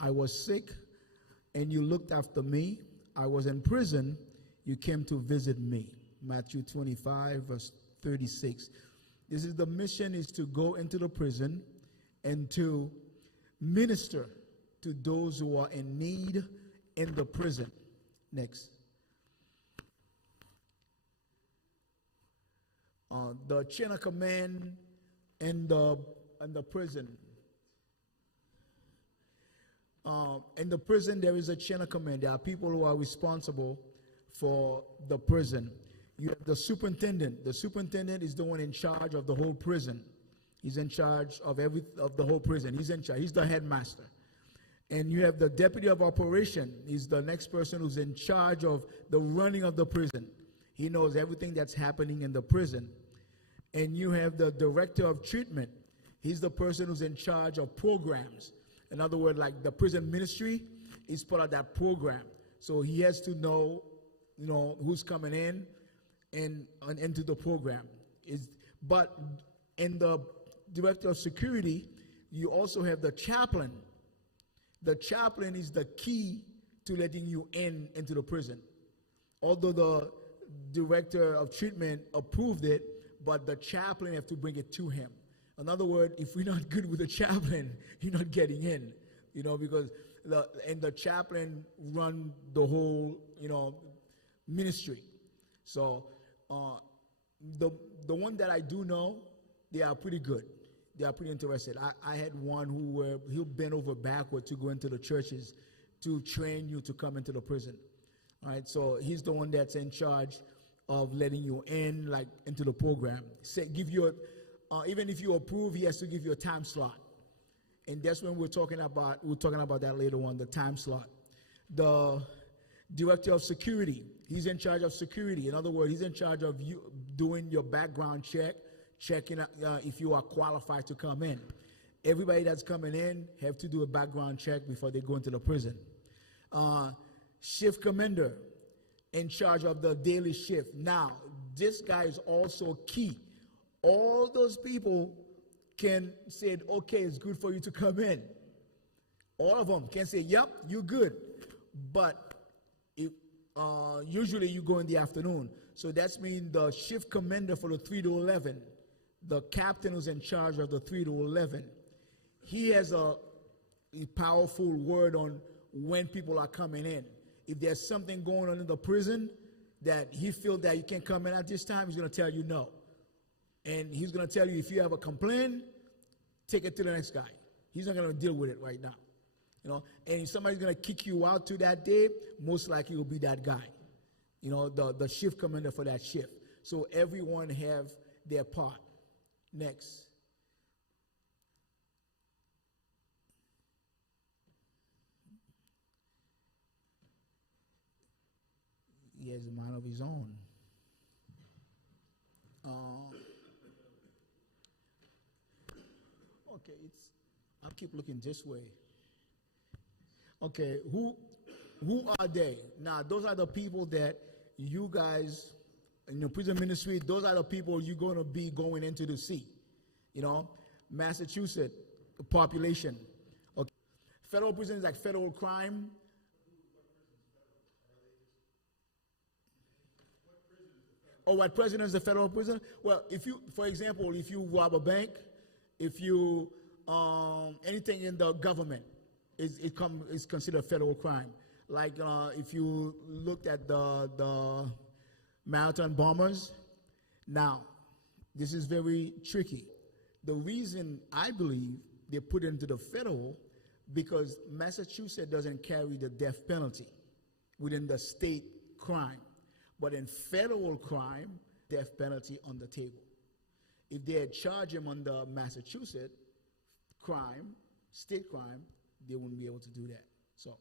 I was sick, and you looked after me. I was in prison, you came to visit me. Matthew 25, verse 36. This is the mission, is to go into the prison and to minister to those who are in need in the prison. Next. The chain of command in the prison. In the prison, there is a chain of command. There are people who are responsible for the prison. You have the superintendent. The superintendent is the one in charge of the whole prison. He's in charge of the whole prison. He's in charge. He's the headmaster. And you have the deputy of operation. He's the next person who's in charge of the running of the prison. He knows everything that's happening in the prison. And you have the director of treatment. He's the person who's in charge of programs. In other words, like the prison ministry is part of that program. So he has to know, who's coming in and into the program. But in the director of security, you also have the chaplain. The chaplain is the key to letting you into the prison. Although the director of treatment approved it, but the chaplain have to bring it to him. In other words, if we're not good with the chaplain, you're not getting in, because the chaplain run the whole, ministry. So the one that I do know, they are pretty good. They are pretty interested. I had one he'll bend over backward to go into the churches to train you to come into the prison. All right, so he's the one that's in charge of letting you into the program. Give you even if you approve, he has to give you a time slot. And that's when we're talking about that later on, the time slot. The director of security, he's in charge of security. In other words, he's in charge of you doing your background check, checking if you are qualified to come in. Everybody that's coming in have to do a background check before they go into the prison. Shift commander, in charge of the daily shift. Now, this guy is also key. All those people can say, okay, it's good for you to come in. All of them can say, yep, you're good. But usually you go in the afternoon. So that's mean the shift commander for the 3 to 11, the captain who's in charge of the 3 to 11, he has a powerful word on when people are coming in. If there's something going on in the prison that he feels that you can't come in at this time, he's going to tell you no. And he's going to tell you if you have a complaint, take it to the next guy. He's not going to deal with it right now. And if somebody's going to kick you out to that day, most likely it will be that guy. The shift commander for that shift. So everyone have their part. Next. He has a mind of his own. Okay, I'll keep looking this way. Okay, who are they? Now, those are the people that you guys in the prison ministry, those are the people you're going to be going into to see. Massachusetts population. Okay. Federal prison is like federal crime. Oh, what prison is the federal prison? Well, for example, if you rob a bank, if you anything in the government is considered federal crime. Like if you looked at the marathon bombers. Now, this is very tricky. The reason I believe they put it into the federal, because Massachusetts doesn't carry the death penalty within the state crime. But in federal crime, death penalty on the table. If they had charged him under Massachusetts crime, state crime, they wouldn't be able to do that. So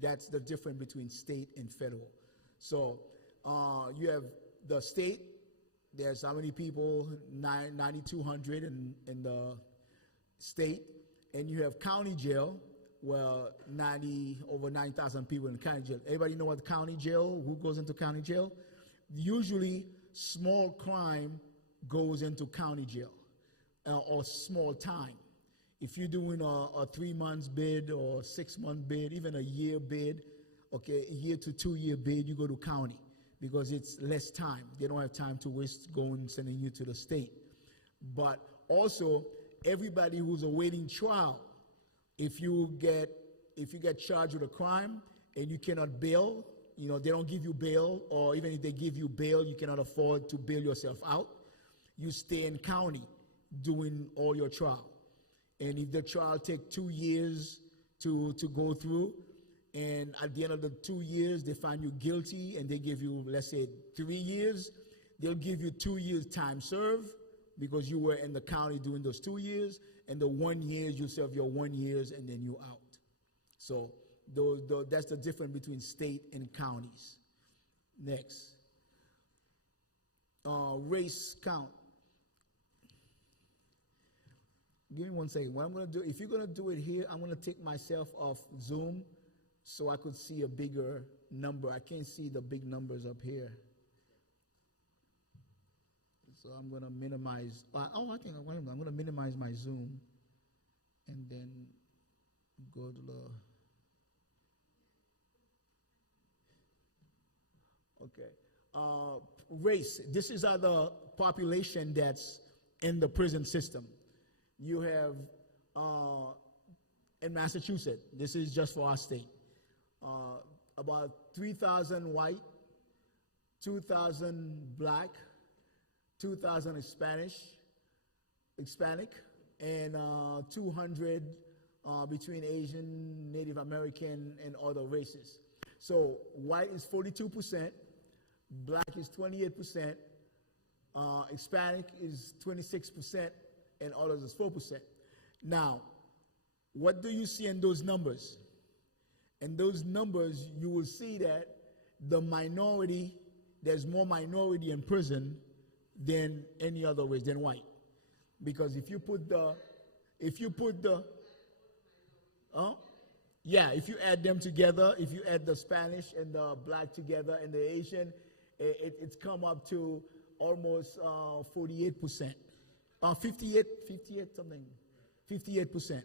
that's the difference between state and federal. So you have the state, there's how many people, 9,200 in the state, and you have county jail, well, over 9,000 people in county jail. Everybody know what county jail, who goes into county jail? Usually small crime goes into county jail or small time. If you're doing a 3 months bid or 6 month bid, even a year bid, okay, a year to 2 year bid, you go to county because it's less time. They don't have time to waste going sending you to the state. But also, everybody who's awaiting trial, if you get charged with a crime and you cannot bail, they don't give you bail, or even if they give you bail, you cannot afford to bail yourself out. You stay in county doing all your trial. And if the trial takes 2 years to go through, and at the end of the 2 years, they find you guilty and they give you, let's say, 3 years, they'll give you 2 years time served because you were in the county doing those 2 years, and the 1 year, you serve your 1 year and then you're out. So that's the difference between state and counties. Next. Race count. Give me 1 second. What I'm going to do, if you're going to do it here, I'm going to take myself off Zoom so I could see a bigger number. I can't see the big numbers up here. So I'm going to minimize. I think I'm going to minimize my Zoom and then go to the. Okay. Race. This is the population that's in the prison system. You have, in Massachusetts, this is just for our state, about 3,000 white, 2,000 black, 2,000 Hispanic, and 200 between Asian, Native American, and other races. So white is 42%, black is 28%, Hispanic is 26%, and others is 4%. Now, what do you see in those numbers? In those numbers, you will see that the minority, there's more minority in prison than any other race, than white. Because if you put the, if you add them together, if you add the Spanish and the black together and the Asian, it's come up to almost 48%. 58 something, 58%.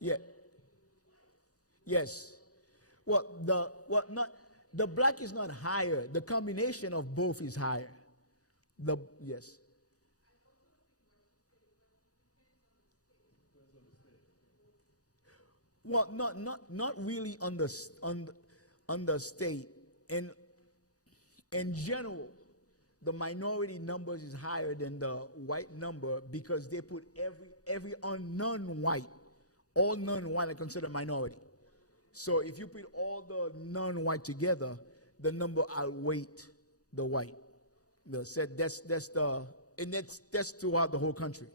Yeah. Yes. Well, the black is not higher. The combination of both is higher. Yes. Well, not really on the state. In general, the minority numbers is higher than the white number because they put every non-white, all non-white are considered minority. So if you put all the non-white together, the number outweight the white. That's throughout the whole country.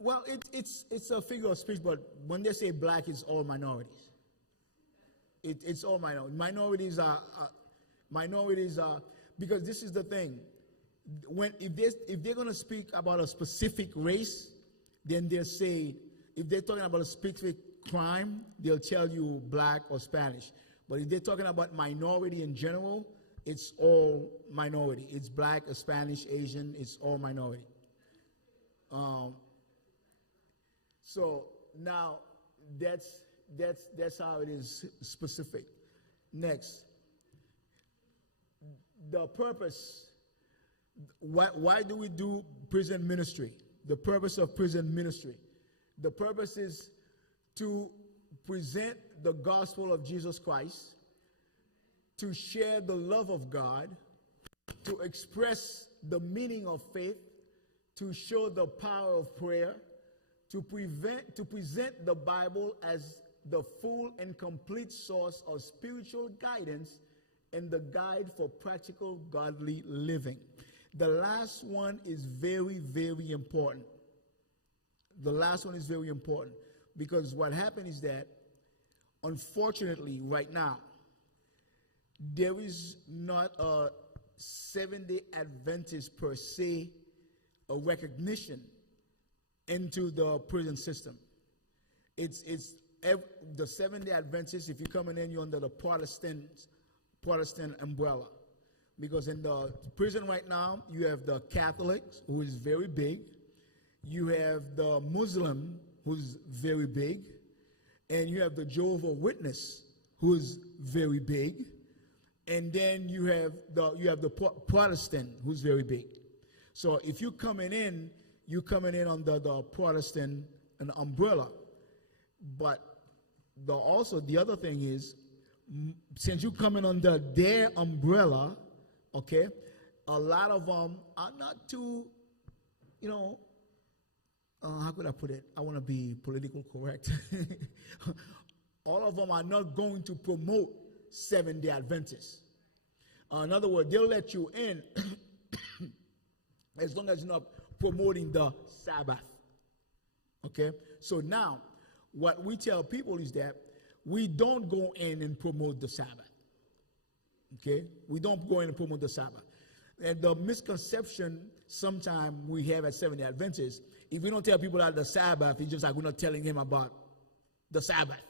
Well, it's a figure of speech, but when they say black, it's all minorities. It's all minorities. Minorities are because this is the thing. If they're going to speak about a specific race, then they'll say, if they're talking about a specific crime, they'll tell you black or Spanish. But if they're talking about minority in general, it's all minority. It's black, Spanish, Asian. It's all minority. So now that's how it is specific. Next, the purpose. Why do we do prison ministry? The purpose of prison ministry. The purpose is to present the gospel of Jesus Christ, to share the love of God, to express the meaning of faith, to show the power of prayer, to present the Bible as the full and complete source of spiritual guidance and the guide for practical godly living. The last one is very, very important. The last one is very important because what happened is that, unfortunately, right now, there is not a 7-day Adventist per se, a recognition into the prison system. It's the 7-day Adventists. If you're coming in, you're under the Protestant umbrella, because in the prison right now you have the Catholics, who is very big. You have the Muslim, who's very big, and you have the Jehovah's Witness, who is very big, and then you have the Protestant, who's very big. So if you're coming in under the Protestant umbrella. But also the other thing is, since you're coming under their umbrella, okay, a lot of them are not too, how could I put it? I want to be politically correct. All of them are not going to promote 7-day Adventists. In other words, they'll let you in as long as you're not promoting the Sabbath. Okay? So now, what we tell people is that we don't go in and promote the Sabbath. Okay? We don't go in and promote the Sabbath. And the misconception sometimes we have at 7-day Adventists, if we don't tell people about the Sabbath, it's just like we're not telling them about the Sabbath.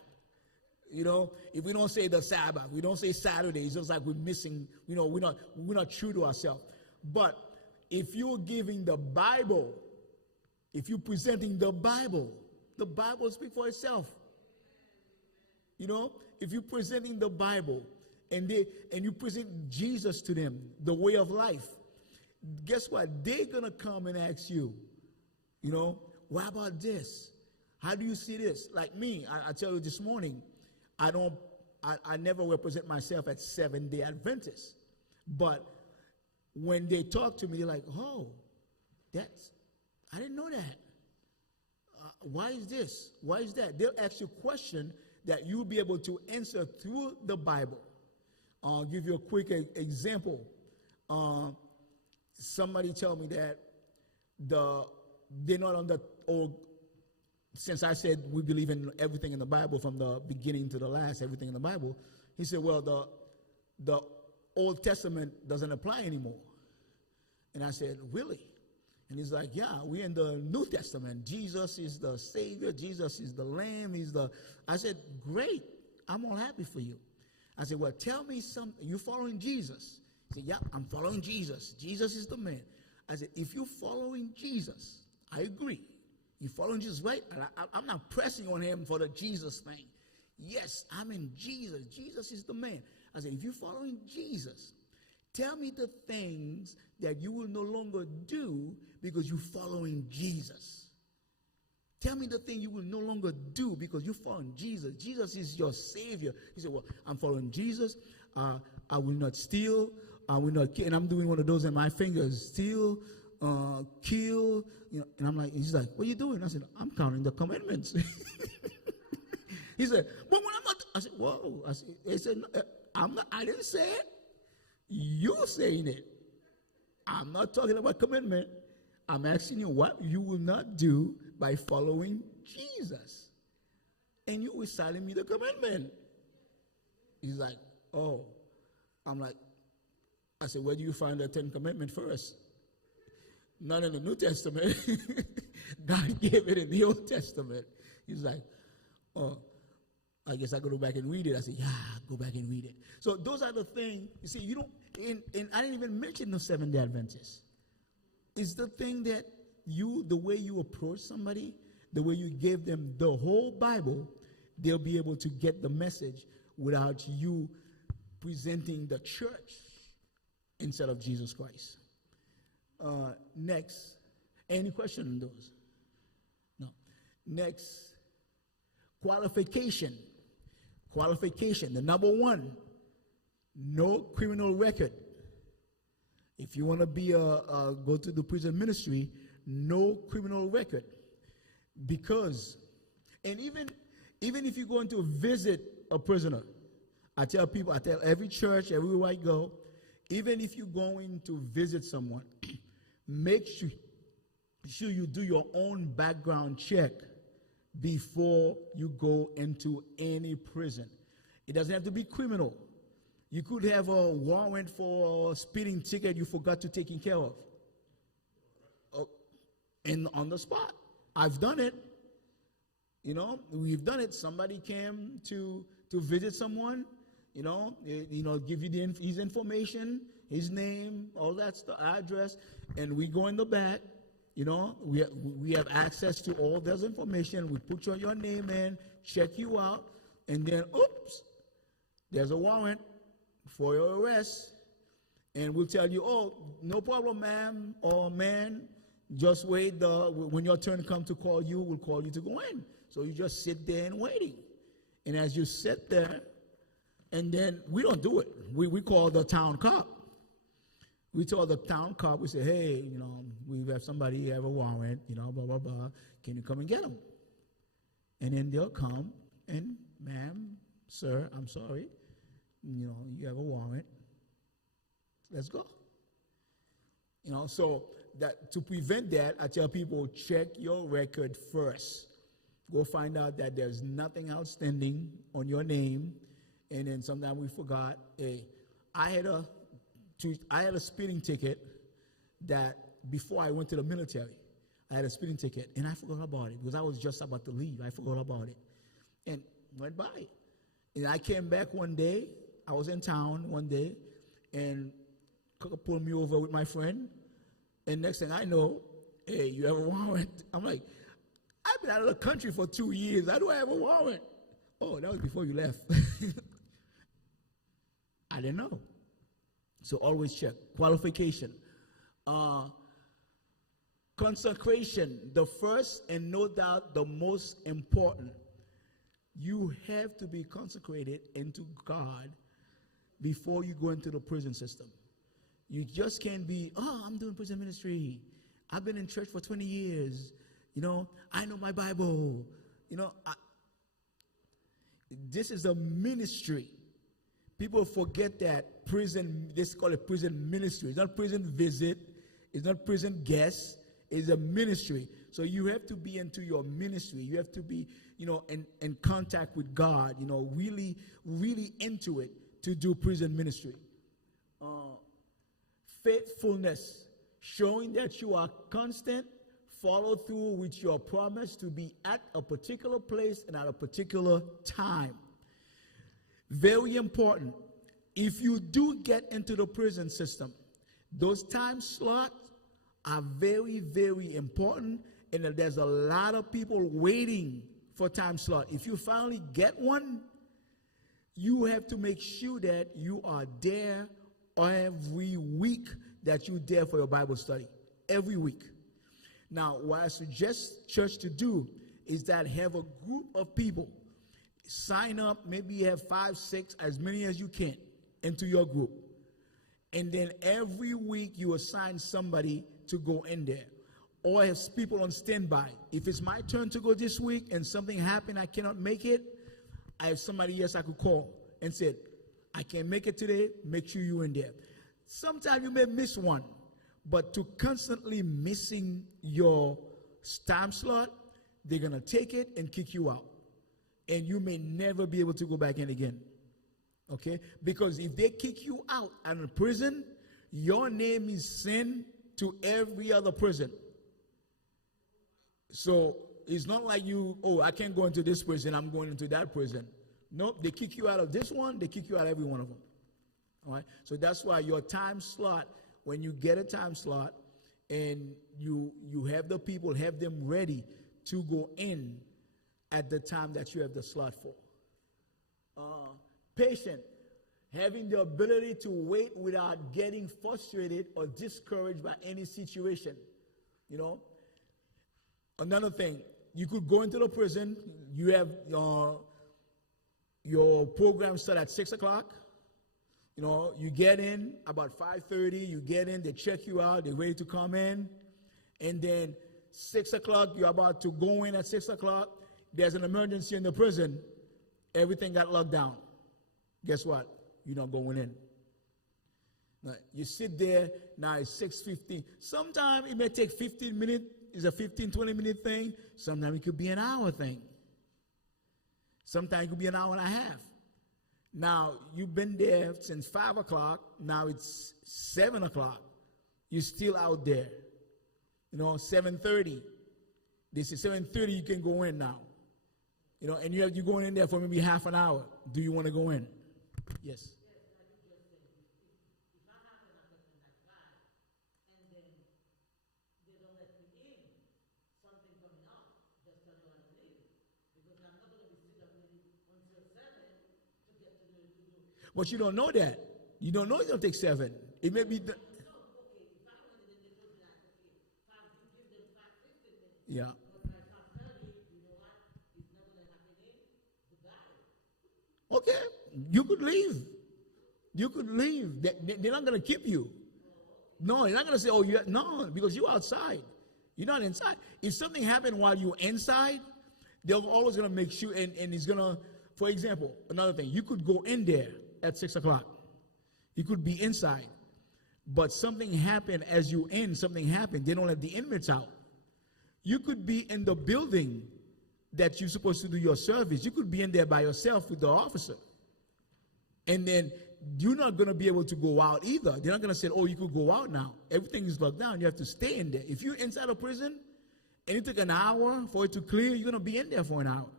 If we don't say the Sabbath, we don't say Saturday, it's just like we're missing, we're not true to ourselves. But if you're giving the Bible, if you're presenting the Bible speaks for itself. If you're presenting the Bible and you present Jesus to them, the way of life, guess what? They're gonna come and ask you, why about this? How do you see this? Like me, I tell you this morning, I never represent myself as 7-day Adventist. But when they talk to me, they're like, oh, I didn't know that. Why is this? Why is that? They'll ask you a question that you'll be able to answer through the Bible. I'll give you a quick example. Somebody tell me that they're not on the old. Since I said we believe in everything in the Bible from the beginning to the last, everything in the Bible, he said, well, the Old Testament doesn't apply anymore. And I said, really? And he's like, yeah, we're in the New Testament. Jesus is the Savior. Jesus is the Lamb. I said, great. I'm all happy for you. I said, well, tell me something. You following Jesus? He said, yeah, I'm following Jesus. Jesus is the man. I said, if you're following Jesus, I agree. You're following Jesus, right? I'm not pressing on him for the Jesus thing. Yes, I'm in Jesus. Jesus is the man. I said, if you're following Jesus, tell me the things that you will no longer do because you're following Jesus. Tell me the thing you will no longer do because you're following Jesus. Jesus is your Savior. He said, well, I'm following Jesus. I will not steal. I will not kill. And I'm doing one of those in my fingers. Steal, kill. And I'm like, he's like, what are you doing? I said, I'm counting the commandments. He said, but when I'm not. I said, whoa. He said, I'm not. I didn't say it. You're saying it. I'm not talking about commitment. I'm asking you what you will not do by following Jesus. And you reciting me the commandment. He's like, oh. I'm like, I said, where do you find the 10 Commandments first? Not in the New Testament. God gave it in the Old Testament. He's like, oh, I guess I go back and read it. I said, yeah, go back and read it. So those are the things, you see, you don't, and I didn't even mention the 7-day Adventists. It's the thing that the way you approach somebody, the way you give them the whole Bible, they'll be able to get the message without you presenting the church instead of Jesus Christ. Next, any question on those? No. Next, qualification. Qualification, the number one, no criminal record. If you want to be go to the prison ministry, no criminal record. Because, and even if you're going to visit a prisoner, I tell every church, everywhere I go, even if you're going to visit someone, make sure you do your own background check before you go into any prison. It doesn't have to be criminal. You could have a warrant for a speeding ticket you forgot to take care of. On the spot. I've done it. We've done it. Somebody came to visit someone, give you his information, his name, all that stuff, address, and we go in the back. We have access to all this information. We put your name in, check you out, and then, oops, there's a warrant for your arrest. And we'll tell you, oh, no problem, ma'am or man. Just wait. When your turn comes to call you, we'll call you to go in. So you just sit there and waiting. And as you sit there, and then we don't do it. We call the town cop. We tell the town cop, we say, hey, we have somebody have a warrant, blah, blah, blah. Can you come and get them? And then they'll come and, ma'am, sir, I'm sorry. You have a warrant. Let's go. So that to prevent that, I tell people, check your record first. Go find out that there's nothing outstanding on your name. And then sometimes we forgot. Hey, I had a speeding ticket that before I went to the military, I had a speeding ticket, and I forgot about it because I was just about to leave. I forgot about it and went by. And I came back one day. I was in town one day, and pulled me over with my friend. And next thing I know, hey, you have a warrant? I'm like, I've been out of the country for 2 years. How do I have a warrant? Oh, that was before you left. I didn't know. So always check. Qualification. Consecration, the first and no doubt the most important. You have to be consecrated into God before you go into the prison system. You just can't be, oh, I'm doing prison ministry. I've been in church for 20 years. I know my Bible. This is a ministry. People forget that prison, they call it prison ministry. It's not prison visit. It's not prison guest. It's a ministry. So you have to be into your ministry. You have to be, in contact with God, really, really into it to do prison ministry. Faithfulness, showing that you are constant, follow through with your promise to be at a particular place and at a particular time. Very important. If you do get into the prison system, those time slots are very, very important, and there's a lot of people waiting for time slot. If you finally get one, you have to make sure that you are there every week, that you're there for your Bible study. Every week. Now, what I suggest church to do is that have a group of people. Sign up, maybe you have 5, 6, as many as you can into your group. And then every week you assign somebody to go in there. Or have people on standby. If it's my turn to go this week and something happened, I cannot make it, I have somebody else I could call and say, I can't make it today, make sure you're in there. Sometimes you may miss one, but to constantly missing your time slot, they're going to take it and kick you out. And you may never be able to go back in again. Okay? Because if they kick you out in a prison, your name is sent to every other prison. So it's not like I can't go into this prison, I'm going into that prison. Nope, they kick you out of this one, they kick you out of every one of them. All right? So that's why your time slot, when you get a time slot and you have the people, have them ready to go in at the time that you have the slot for. Patient, having the ability to wait without getting frustrated or discouraged by any situation. Another thing, you could go into the prison, you have your program start at 6 o'clock. You get in about 5:30, you get in, they check you out, they're ready to come in. And then 6 o'clock, you're about to go in at 6 o'clock. There's an emergency in the prison. Everything got locked down. Guess what? You're not going in. Now, you sit there, now it's 6:15. Sometimes it may take 15 minutes. It's a 15, 20-minute thing. Sometimes it could be an hour thing. Sometimes it could be an hour and a half. Now, you've been there since 5 o'clock. Now it's 7 o'clock. You're still out there. 7:30. They say 7:30 you can go in now. And you're going in there for maybe half an hour. Do you want to go in? Yes. But you don't know that. You don't know it's going to take 7. It may be... Yeah. Okay. You could leave. You could leave. They're not going to keep you. No, they're not going to say, no, because you're outside. You're not inside. If something happened while you're inside, they're always going to make sure, and it's going to, for example, another thing, you could go in there at 6 o'clock. You could be inside. But something happened as you in, something happened. They don't let the inmates out. You could be in the building that you're supposed to do your service. You could be in there by yourself with the officer. And then you're not going to be able to go out either. They're not going to say, you could go out now. Everything is locked down. You have to stay in there. If you're inside a prison and it took an hour for it to clear, you're going to be in there for an hour.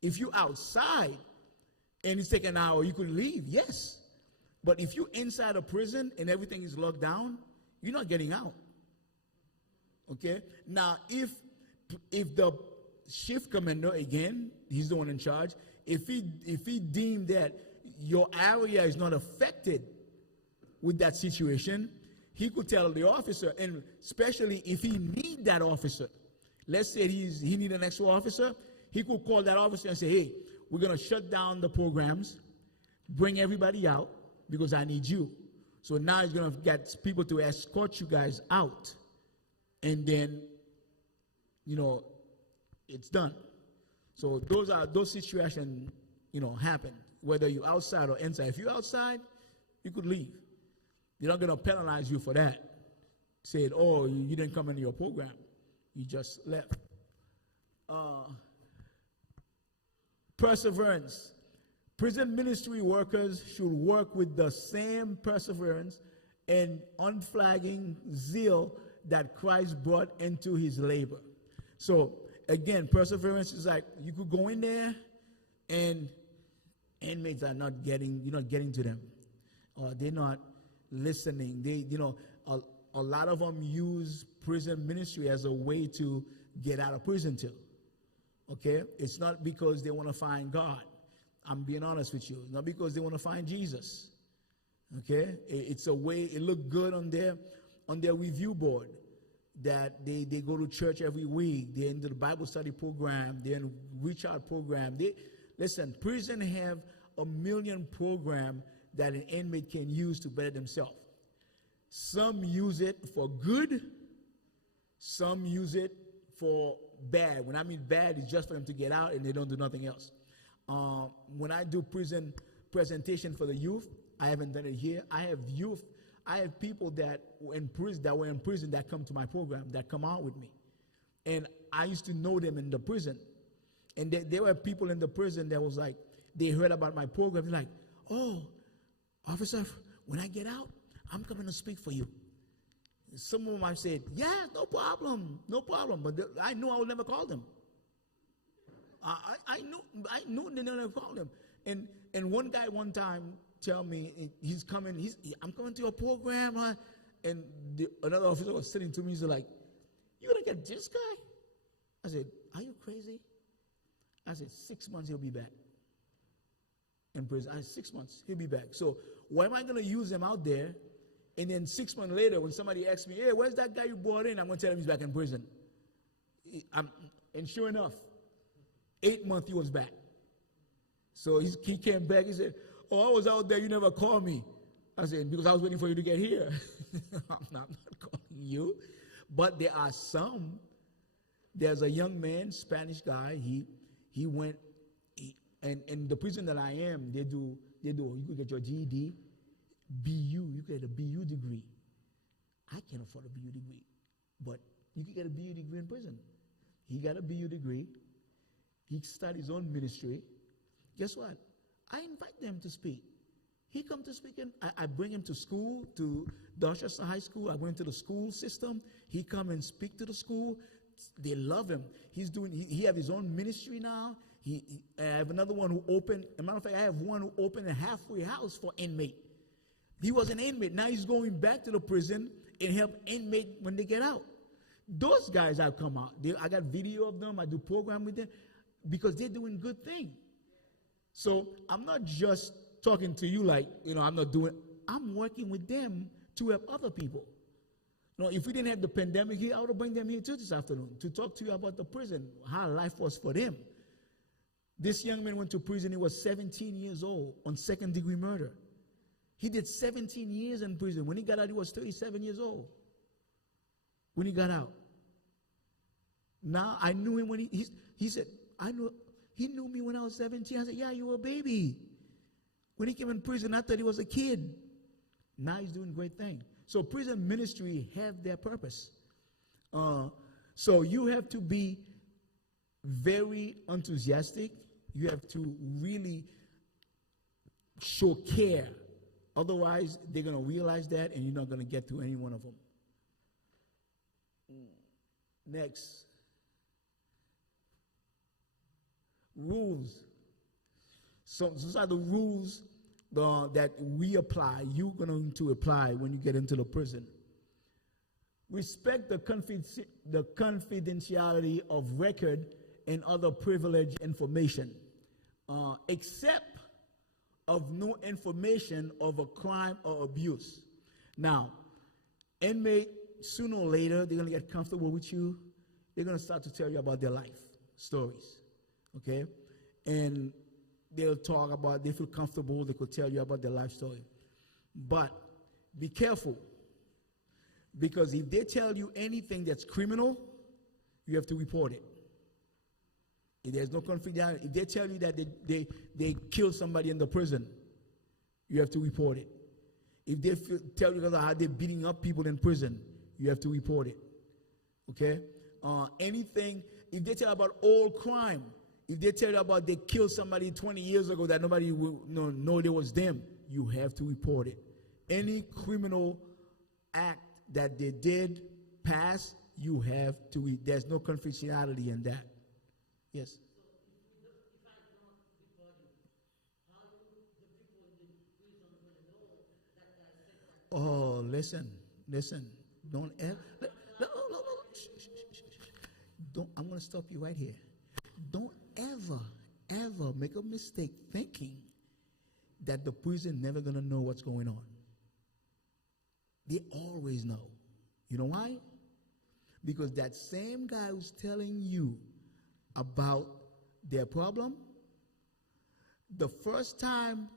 If you're outside and it's taking an hour, you could leave, yes. But if you're inside a prison and everything is locked down, you're not getting out. Okay? Now, if the shift commander, again, he's the one in charge, if he deemed that your area is not affected with that situation, he could tell the officer, and especially if he need that officer, let's say he need an extra officer, he could call that officer and say, hey, we're going to shut down the programs, bring everybody out, because I need you. So now he's going to get people to escort you guys out. And then, it's done. So those situations, happen, whether you're outside or inside. If you're outside, you could leave. They're not going to penalize you for that. Say, you didn't come into your program. You just left. Perseverance. Prison ministry workers should work with the same perseverance and unflagging zeal that Christ brought into his labor. So, again, perseverance is like you could go in there and inmates are not getting, you're not getting to them. Or they're not listening. A lot of them use prison ministry as a way to get out of prison too. Okay? It's not because they want to find God. I'm being honest with you. Not because they want to find Jesus. Okay? It's a way, it looked good on their review board that they go to church every week. They're in the Bible study program. They're in reach out program. Listen, prison have 1 million program that an inmate can use to better themselves. Some use it for good. Some use it for bad. When I mean bad, it's just for them to get out and they don't do nothing else. When I do prison presentation for the youth, I haven't done it here. I have people that were in prison that come to my program, that come out with me. And I used to know them in the prison. And there were people in the prison that was like, they heard about my program, like, officer, when I get out, I'm coming to speak for you. Some of them I said, yeah, no problem. But I knew I would never call them. I knew they never called them. And one guy one time tell me he's coming. I'm coming to your program, and another officer was sitting to me. He's like, "You gonna get this guy?" I said, "Are you crazy?" I said, 6 months he'll be back in prison. I said, 6 months he'll be back. So why am I gonna use him out there? And then 6 months later, when somebody asks me, "Hey, where's that guy you brought in?" I'm gonna tell him he's back in prison. And sure enough, 8 months he was back. So he came back. He said, "Oh, I was out there. You never called me." I said, "Because I was waiting for you to get here." I'm not calling you. But there are some. There's a young man, Spanish guy. He went, and the prison that I am, they do. You could get your GED, BU. You could get a BU degree. I can't afford a BU degree, but you could get a BU degree in prison. He got a BU degree. He started his own ministry. Guess what? I invite them to speak. He come to speak, and I bring him to school, to Dorchester High School. I went to the school system. He come and speak to the school. They love him. He have his own ministry now. I have another one who opened, as a matter of fact, I have one who opened a halfway house for inmate. He was an inmate. Now he's going back to the prison and help inmate when they get out. Those guys have come out. I got video of them. I do program with them because they're doing good things. So I'm not just talking to you like, I'm working with them to help other people. If we didn't have the pandemic here, I would have bring them here too this afternoon to talk to you about the prison, how life was for them. This young man went to prison. He was 17 years old on second-degree murder. He did 17 years in prison. When he got out, he was 37 years old. When he got out. Now, I knew him when he said, he knew me when I was 17. I said, yeah, you were a baby. When he came in prison, I thought he was a kid. Now he's doing great things. So prison ministry have their purpose. So you have to be very enthusiastic. You have to really show care. Otherwise, they're going to realize that, and you're not going to get to any one of them. Next. Rules. So those are the rules that we apply, you're going to apply when you get into the prison. Respect the confidentiality of record and other privileged information, except of no information of a crime or abuse. Now, inmate, sooner or later, they're going to get comfortable with you. They're going to start to tell you about their life stories, okay? And they'll talk about, they feel comfortable, they could tell you about their life story. But be careful, because if they tell you anything that's criminal, you have to report it. If there's no confidentiality, if they tell you that they killed somebody in the prison, you have to report it. If they tell you how they're beating up people in prison, you have to report it. Okay? Anything, if they tell you about old crime, if they tell you about they killed somebody 20 years ago that nobody will know it was them, you have to report it. Any criminal act that they did pass, you have to, there's no confidentiality in that. Yes? Oh, listen. Don't ever, I'm going to stop you right here. Don't ever make a mistake thinking that the prison never going to know what's going on. They always know. You know why? Because that same guy who's telling you about their problem, the first time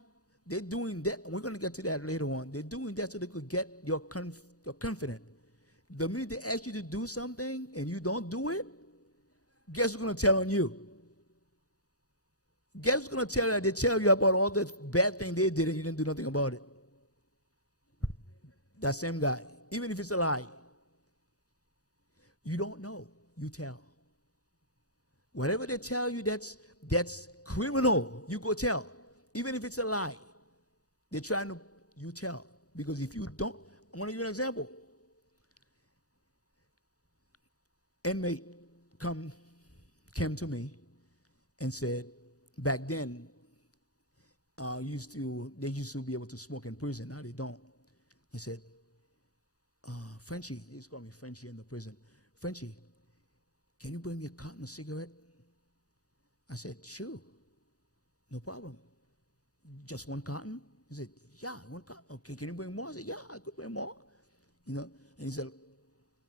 they're doing that, we're going to get to that later on, they're doing that so they could get your confidence. The minute they ask you to do something and you don't do it, guess who's going to tell on you? Guess who's going to tell you? They tell you about all the bad thing they did and you didn't do nothing about it. That same guy, even if it's a lie. You don't know, you tell. Whatever they tell you that's criminal, you go tell. Even if it's a lie, they're trying to, you tell. Because if you don't, I want to give you an example. Inmate came to me and said, back then, they used to be able to smoke in prison. Now they don't. He said, Frenchie, he used to call me Frenchie in the prison. Frenchie, can you bring me a carton of cigarette? I said, sure, no problem. Just one carton? He said, yeah, one carton. Okay, can you bring more? I said, yeah, I could bring more. And he said,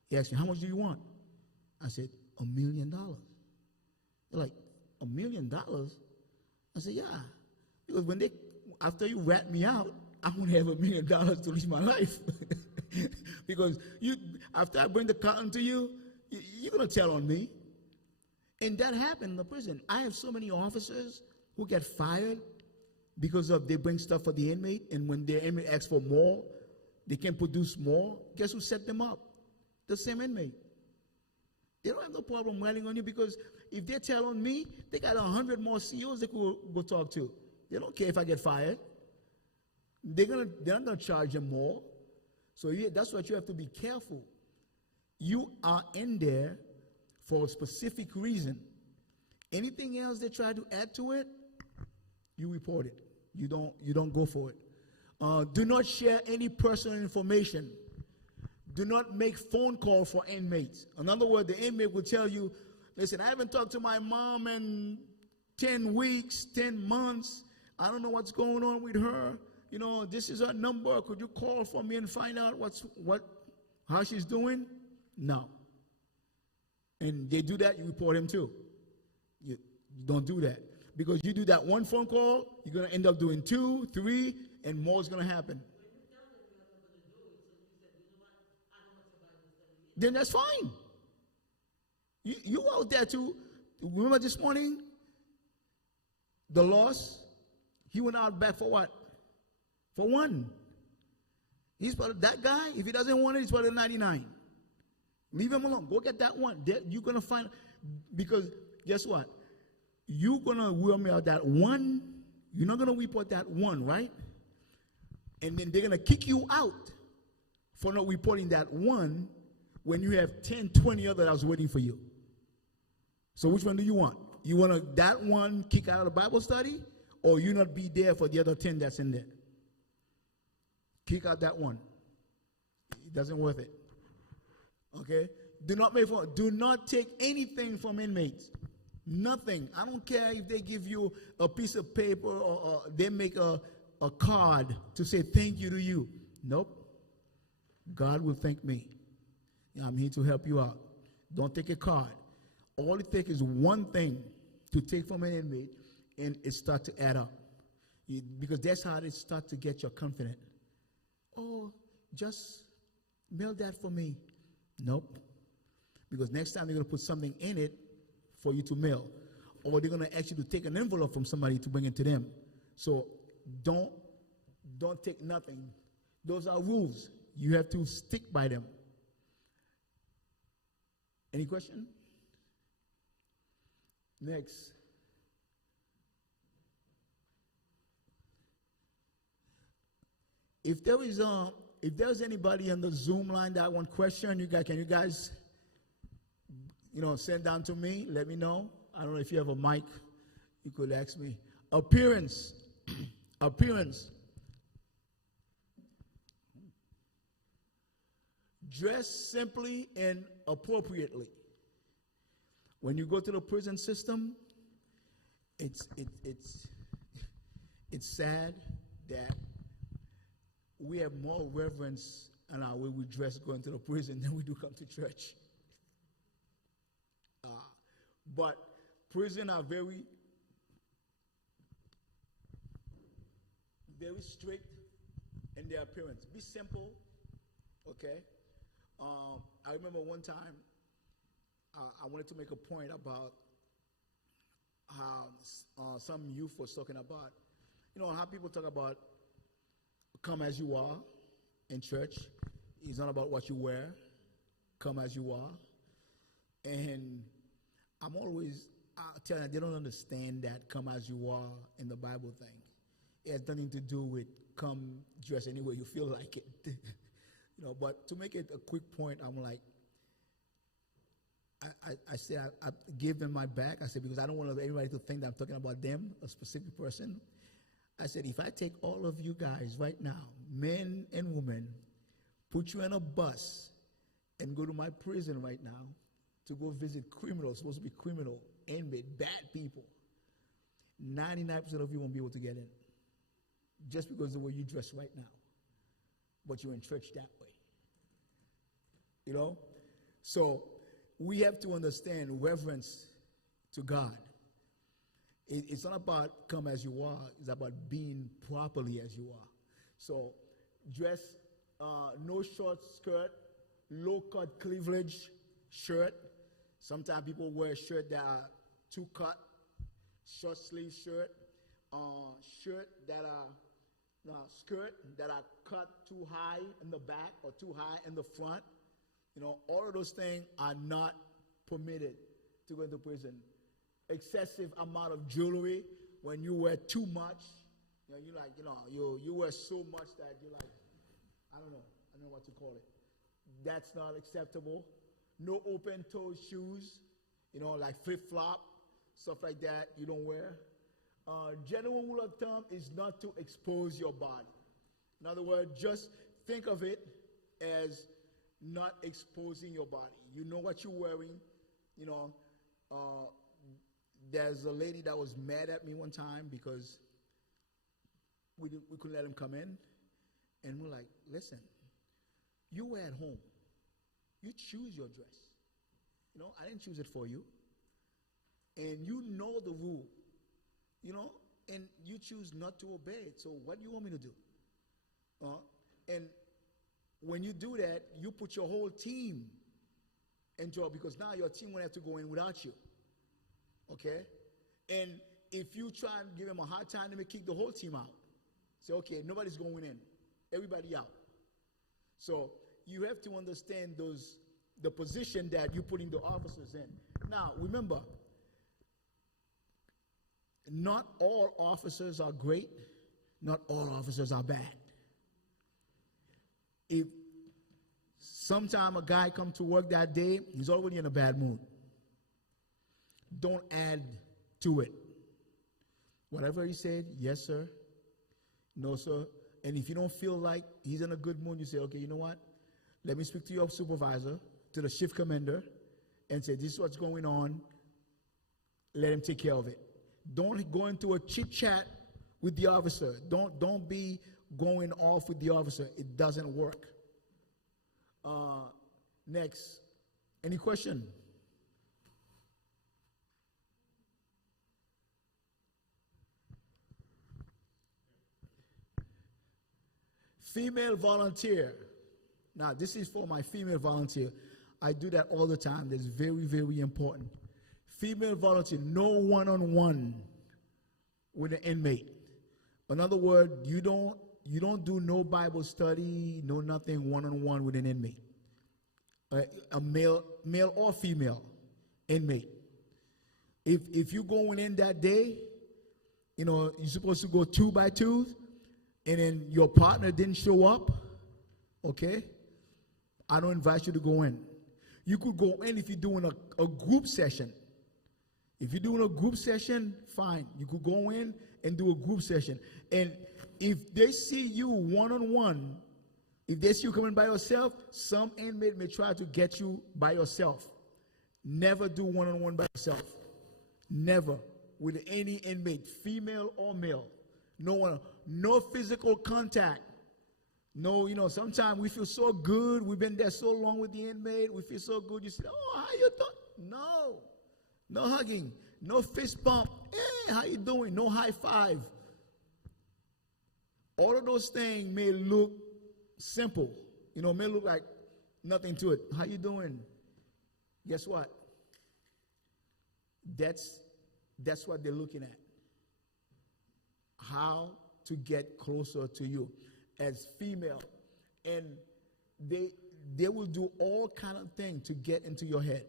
he asked me, how much do you want? I said, $1 million. They're like, $1 million? I said, yeah. Because after you rat me out, I won't have $1 million to live my life. Because after I bring the cotton to you, you're going to tell on me. And that happened in the prison. I have so many officers who get fired because they bring stuff for the inmate, and when the inmate asks for more, they can produce more. Guess who set them up? The same inmate. They don't have no problem wailing on you, because if they tell on me, they got 100 more CEOs they could go talk to. They don't care if I get fired. They're not gonna charge them more. So that's what you have to be careful. You are in there for a specific reason. Anything else they try to add to it, you report it. You don't go for it. Do not share any personal information. Do not make phone calls for inmates. In other words, the inmate will tell you, listen, I haven't talked to my mom in 10 weeks, 10 months. I don't know what's going on with her. You know, this is her number. Could you call for me and find out how she's doing? No. And they do that, you report him too. You don't do that. Because you do that one phone call, you're going to end up doing 2, 3, and more is going to happen. Then that's fine. You out there too. Remember this morning? The loss, he went out back for what? For 1. He's part of that guy. If he doesn't want it, he's part of 99. Leave him alone. Go get that one. You're going to find, because guess what? You're going to worry about that one. You're not going to report that one, right? And then they're going to kick you out for not reporting that one when you have 10, 20 others that's waiting for you. So which one do you want? You want that one kick out of the Bible study, or you not be there for the other 10 that's in there? Kick out that one. It doesn't worth it. Okay? Do not take anything from inmates. Nothing. I don't care if they give you a piece of paper or they make a card to say thank you to you. Nope. God will thank me. I'm here to help you out. Don't take a card. All it takes is one thing to take from an inmate, and it starts to add up. Because that's how it starts to get you confident. Oh, just mail that for me. Nope. Because next time they're going to put something in it for you to mail. Or they're going to ask you to take an envelope from somebody to bring it to them. So don't take nothing. Those are rules. You have to stick by them. Any question? Next. If there's anybody on the Zoom line that want question, can you guys send down to me? Let me know. I don't know if you have a mic. You could ask me. Appearance. Appearance. Dress simply and appropriately. When you go to the prison system, it's sad that we have more reverence in our way we dress going to the prison than we do come to church. But prison are very, very strict in their appearance. Be simple, okay? I remember one time I wanted to make a point about how some youth was talking about, how people talk about come as you are in church. It's not about what you wear. Come as you are. And I'm always telling them they don't understand that come as you are in the Bible thing. It has nothing to do with come dress any way you feel like it. But to make it a quick point, I'm like, I said I gave them my back. I said, because I don't want anybody to think that I'm talking about them, a specific person. I said, if I take all of you guys right now, men and women, put you in a bus and go to my prison right now to go visit criminals, supposed to be criminal, inmate, bad people, 99% of you won't be able to get in. Just because of the way you dress right now. But you're in church that way. So we have to understand reverence to God. It's not about come as you are. It's about being properly as you are. So dress, no short skirt, low-cut cleavage shirt. Sometimes people wear shirts that are too cut, short sleeve shirt, skirt that are cut too high in the back or too high in the front. All of those things are not permitted to go into prison. Excessive amount of jewelry. when you wear too much, you like, you wear so much that you're like, I don't know what to call it. That's not acceptable. No open-toed shoes, like flip-flop, stuff like that, you don't wear. General rule of thumb is not to expose your body. In other words, just think of it as not exposing your body. You know what you're wearing. There's a lady that was mad at me one time because we couldn't let him come in. And we're like, listen, you were at home. You choose your dress. I didn't choose it for you. And you know the rule, and you choose not to obey it. So what do you want me to do? And when you do that, you put your whole team in trouble because now your team won't have to go in without you. Okay? And if you try and give them a hard time, they may kick the whole team out. Say, okay, nobody's going in. Everybody out. So you have to understand the position that you're putting the officers in. Now, remember, not all officers are great. Not all officers are bad. If sometime a guy come to work that day, he's already in a bad mood. Don't add to it. Whatever he said, yes, sir. No, sir. And if you don't feel like he's in a good mood, you say, okay, you know what? Let me speak to your supervisor, to the shift commander, and say, this is what's going on. Let him take care of it. Don't go into a chit-chat with the officer. Don't be going off with the officer. It doesn't work. Next. Any question? Female volunteer. Now, this is for my female volunteer. I do that all the time. That's very, very important. Female volunteer, no one-on-one with an inmate. In other words, you don't do no Bible study, no nothing one-on-one with an inmate. A male or female inmate. If you're going in that day, you're supposed to go 2 by 2, and then your partner didn't show up, okay? I don't invite you to go in. You could go in if you're doing a group session. If you're doing a group session, fine. You could go in and do a group session. And if they see you one-on-one, if they see you coming by yourself, some inmate may try to get you by yourself. Never do one-on-one by yourself. Never. With any inmate, female or male. No physical contact. No, sometimes we feel so good. We've been there so long with the inmate. We feel so good. You say, oh, how you doing? No hugging. No fist bump. Hey, how you doing? No high five. All of those things may look simple. May look like nothing to it. How you doing? Guess what? That's what they're looking at. How to get closer to you as female. And they will do all kind of things to get into your head.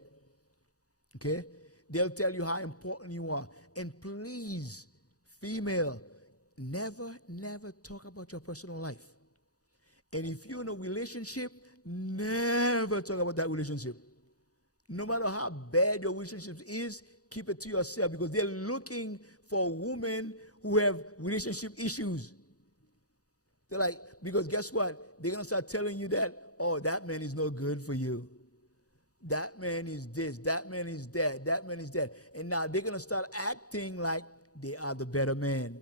Okay? They'll tell you how important you are. And please, female, never talk about your personal life. And if you're in a relationship, never talk about that relationship. No matter how bad your relationship is, keep it to yourself because they're looking for women who have relationship issues. They're like, because guess what? They're going to start telling you that, oh, that man is no good for you. That man is this, that man is that man is that. And now they're going to start acting like they are the better man.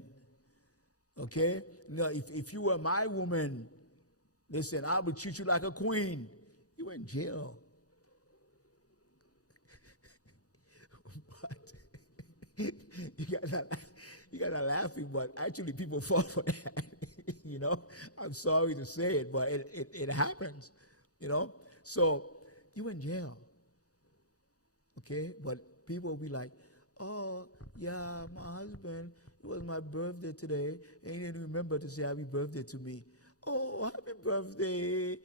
Okay? Now, if you were my woman, listen, I would treat you like a queen. You in jail. But you got to laughing, but actually people fall for that. I'm sorry to say it, but it happens. So you in jail. Okay? But people will be like, oh, yeah, my husband, it was my birthday today, and he didn't remember to say happy birthday to me. Oh, happy birthday.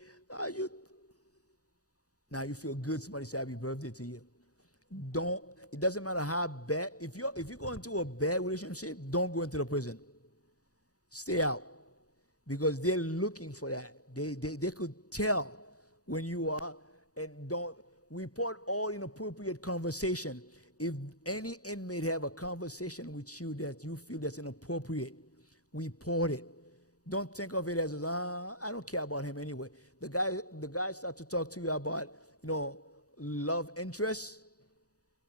Now you feel good somebody say happy birthday to you. it doesn't matter how bad. If you go into a bad relationship, don't go into the prison. Stay out, because they're looking for that. They could tell when you are, and don't report all inappropriate conversation. If any inmate have a conversation with you that you feel that's inappropriate, report it. Don't think of it as I don't care about him anyway. The guy starts to talk to you about love interest,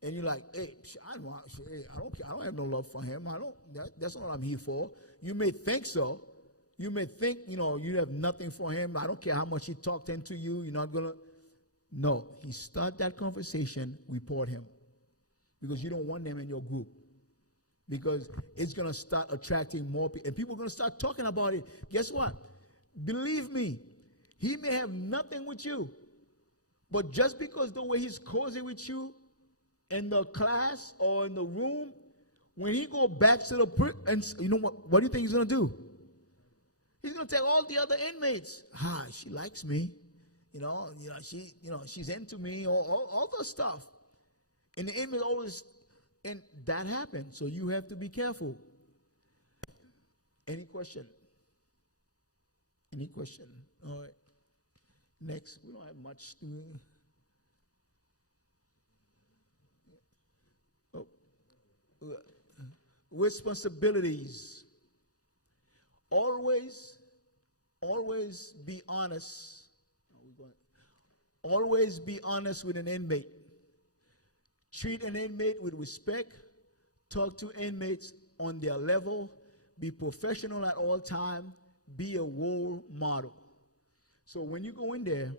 and you're like, hey, I don't care. I don't have no love for him. That's not what I'm here for. You may think so. You may think you have nothing for him. I don't care how much he talked into you. You're not gonna. No, he start that conversation. Report him, because you don't want them in your group. Because it's going to start attracting more people. And people are going to start talking about it. Guess what? Believe me, he may have nothing with you. But just because the way he's cozy with you in the class or in the room, when he go back to the and you know what do you think he's going to do? He's going to tell all the other inmates, she likes me. She's into me, all the stuff. And the inmates always. And that happens, so you have to be careful. Any question? Any question? All right. Next, we don't have much to. Responsibilities. Always be honest. Always be honest with an inmate. Treat an inmate with respect. Talk to inmates on their level. Be professional at all times. Be a role model. So when you go in there,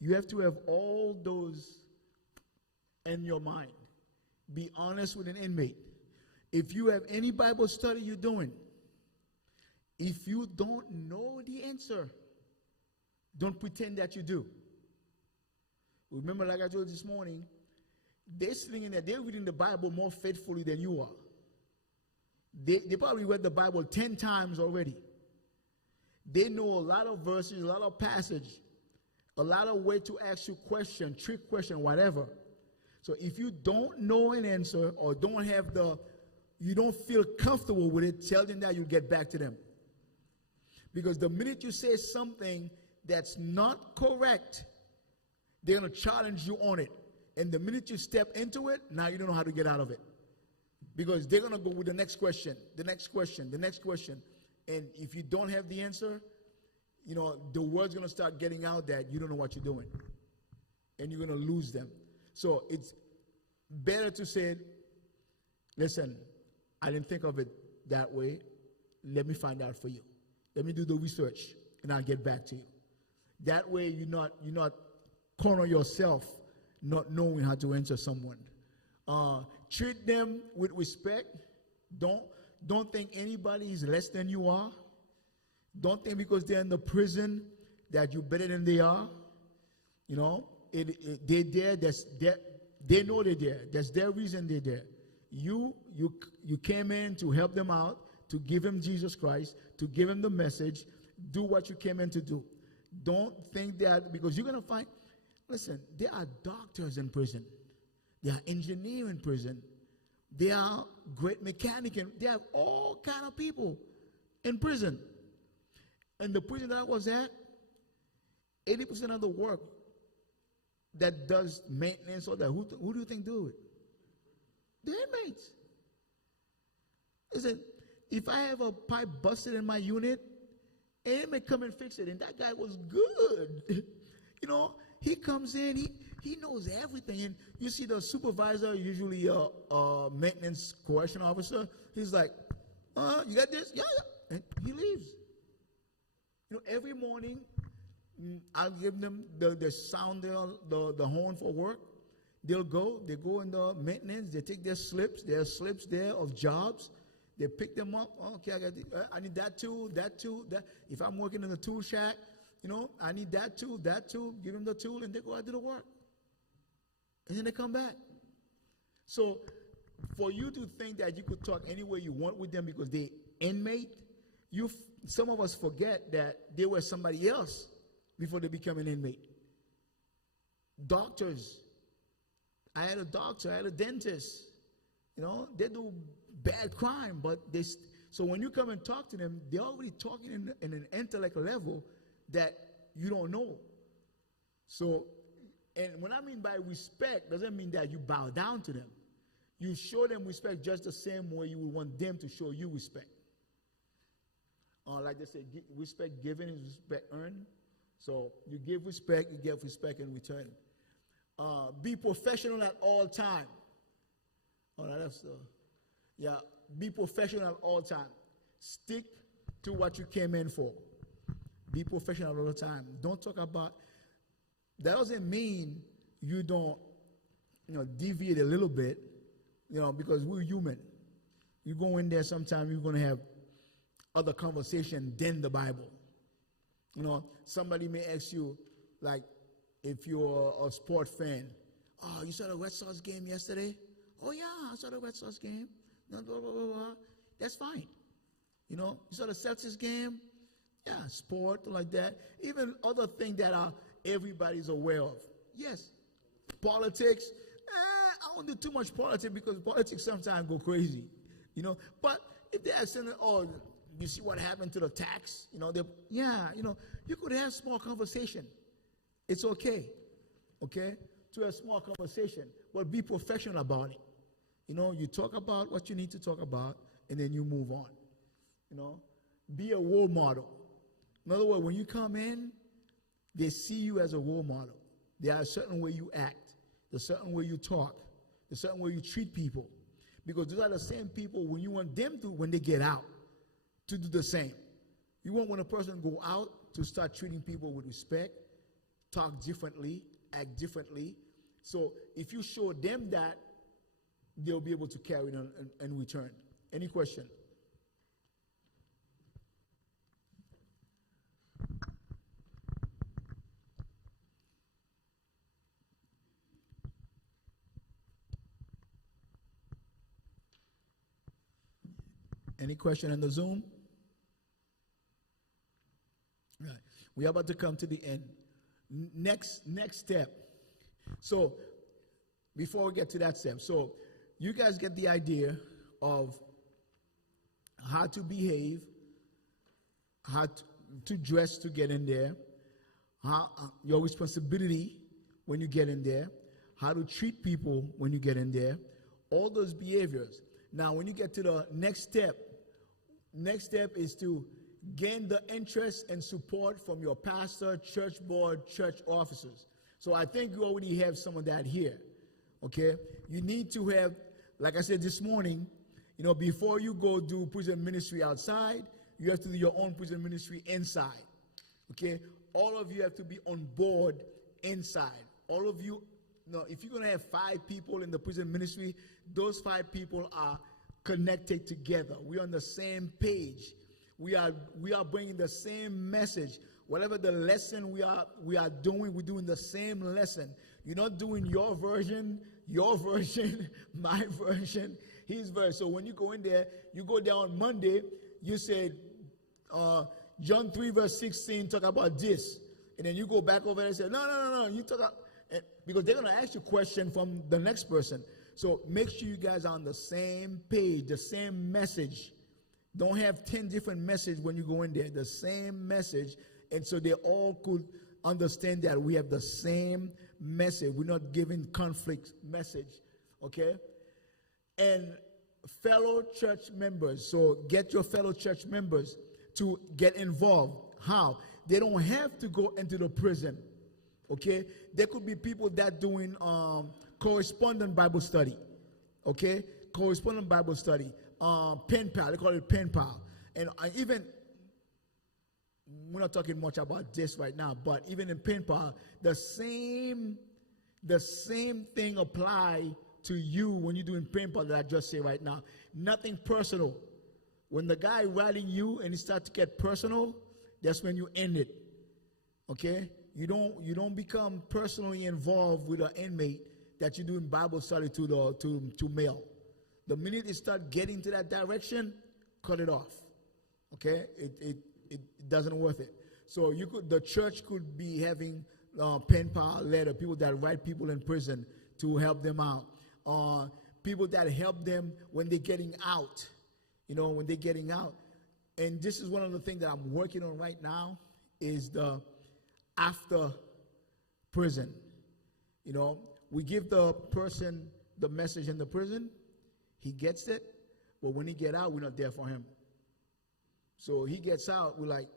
you have to have all those in your mind. Be honest with an inmate. If you have any Bible study you're doing, if you don't know the answer, don't pretend that you do. Remember, like I told you this morning, they're sitting in there, they're reading the Bible more faithfully than you are. They probably read the Bible 10 times already. They know a lot of verses, a lot of passage, a lot of way to ask you question, trick question, whatever. So if you don't know an answer or you don't feel comfortable with it, tell them that you'll get back to them. Because the minute you say something that's not correct, they're going to challenge you on it. And the minute you step into it, now you don't know how to get out of it. Because they're going to go with the next question, the next question, the next question. And if you don't have the answer, the word's going to start getting out that you don't know what you're doing. And you're going to lose them. So it's better to say, listen, I didn't think of it that way. Let me find out for you. Let me do the research, and I'll get back to you. That way you're not corner yourself not knowing how to answer someone. Treat them with respect. Don't think anybody is less than you are. Don't think because they're in the prison that you're better than they are. They're there. They know they're there. That's their reason they're there. You came in to help them out, to give them Jesus Christ, to give them the message. Do what you came in to do. Don't think that because you're going to find. Listen, there are doctors in prison. There are engineers in prison. There are great mechanics. There are all kind of people in prison. And the prison that I was at, 80% of the work that does maintenance or that, who do you think do it? The inmates. Listen, if I have a pipe busted in my unit, an inmate come and fix it, and that guy was good. He comes in, he knows everything. And you see the supervisor, usually a maintenance correction officer, he's like, you got this? Yeah. And he leaves. Every morning, I'll give them the sound, the horn for work. They go in the maintenance, they take their slips. There are slips there of jobs. They pick them up. Okay, I need that tool, that. If I'm working in the tool shack, I need that tool. Give them the tool, and they go out to the work. And then they come back. So, for you to think that you could talk any way you want with them because they inmate, some of us forget that they were somebody else before they become an inmate. Doctors, I had a doctor, I had a dentist. You know, they do bad crime, but so when you come and talk to them, they're already talking in an intellect level that you don't know. So, and when I mean by respect, doesn't mean that you bow down to them. You show them respect just the same way you would want them to show you respect. Like they say, respect given is respect earned. So you give respect, you get respect in return. Be professional at all time. All right, be professional at all time. Stick to what you came in for. Be professional all the time. Don't talk about. That doesn't mean you don't, deviate a little bit, because we're human. You go in there, sometime you're going to have other conversation than the Bible. Somebody may ask you, like, if you're a sport fan, oh, you saw the Red Sox game yesterday? Oh, yeah, I saw the Red Sox game. Blah, blah, blah, blah. That's fine. You saw the Celtics game? Yeah, sport, like that. Even other things that everybody's aware of. Yes. Politics. I don't do too much politics because politics sometimes go crazy. But if they're saying, oh, you see what happened to the tax? You could have small conversation. It's okay, to have small conversation, but be professional about it. You talk about what you need to talk about, and then you move on. Be a role model. In other words, when you come in, they see you as a role model. There are a certain way you act, a certain way you talk, a certain way you treat people, because those are the same people when you want them to, when they get out, to do the same. You want when a person go out to start treating people with respect, talk differently, act differently. So if you show them that, they'll be able to carry it on in return. Any question? Any question on the Zoom? All right. We're about to come to the end. Next step. So before we get to that step, so you guys get the idea of how to behave, how to dress to get in there, how your responsibility when you get in there, how to treat people when you get in there, all those behaviors. Now, when you get to the next step is to gain the interest and support from your pastor, church board, church officers. So I think you already have some of that here, okay? You need to have, like I said this morning, before you go do prison ministry outside, you have to do your own prison ministry inside, okay? All of you have to be on board inside. All of you, if you're going to have 5 people in the prison ministry, those 5 people are connected together. We're on the same page. We are bringing the same message. Whatever the lesson we are doing, we're doing the same lesson. You're not doing your version, my version, his version. So when you go in there, you go there on Monday, you said, John 3 verse 16 talk about this. And then you go back over there and say, no, you talk about, because they're going to ask you a question from the next person. So make sure you guys are on the same page, the same message. Don't have 10 different messages when you go in there, the same message. And so they all could understand that we have the same message. We're not giving conflict message, okay? And fellow church members, so get your fellow church members to get involved. How? They don't have to go into the prison, okay? There could be people that doing correspondent Bible study, okay? Correspondent Bible study. Pen pal, they call it pen pal. And even, we're not talking much about this right now, but even in pen pal, the same thing apply to you when you're doing pen pal that I just say right now. Nothing personal. When the guy writing you and he starts to get personal, that's when you end it. Okay? You don't become personally involved with an inmate that you're doing Bible study to mail. The minute it start getting to that direction, cut it off. Okay? It doesn't worth it. So the church could be having pen pal letter, people that write people in prison to help them out, people that help them when they're getting out, when they're getting out. And this is one of the things that I'm working on right now is the after prison. We give the person the message in the prison, he gets it, but when he get out, we're not there for him. So he gets out, we're like,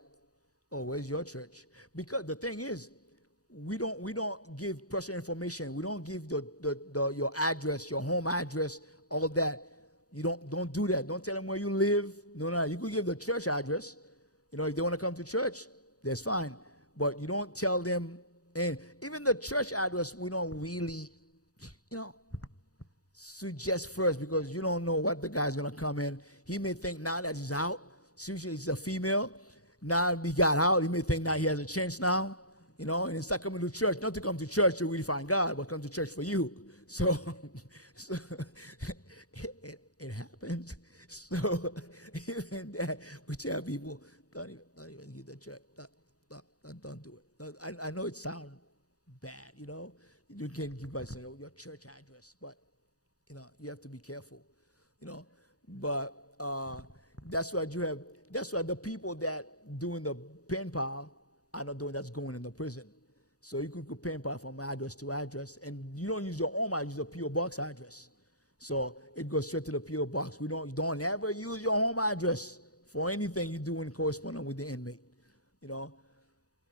oh, where's your church? Because the thing is, we don't give personal information. We don't give your address, your home address, all that. You don't do that. Don't tell them where you live. No. You could give the church address. If they want to come to church, that's fine. But you don't tell them. And even the church address, we don't really, suggest first, because you don't know what the guy's going to come in. He may think now that he's out, usually he's a female. Now he got out, he may think now he has a chance now, and instead of coming to church, not to come to church to really find God, but come to church for you. So it happens. So even that, we tell people, don't even give the church. Don't do it. I know it sounds bad, You can't give us your church address, but you have to be careful, But that's what you have. That's why the people that doing the pen pal are not doing that's going in the prison. So you could pen pal from address to address, and you don't use your own. I use a PO box address, so it goes straight to the PO box. You don't ever use your home address for anything you do in correspondence with the inmate.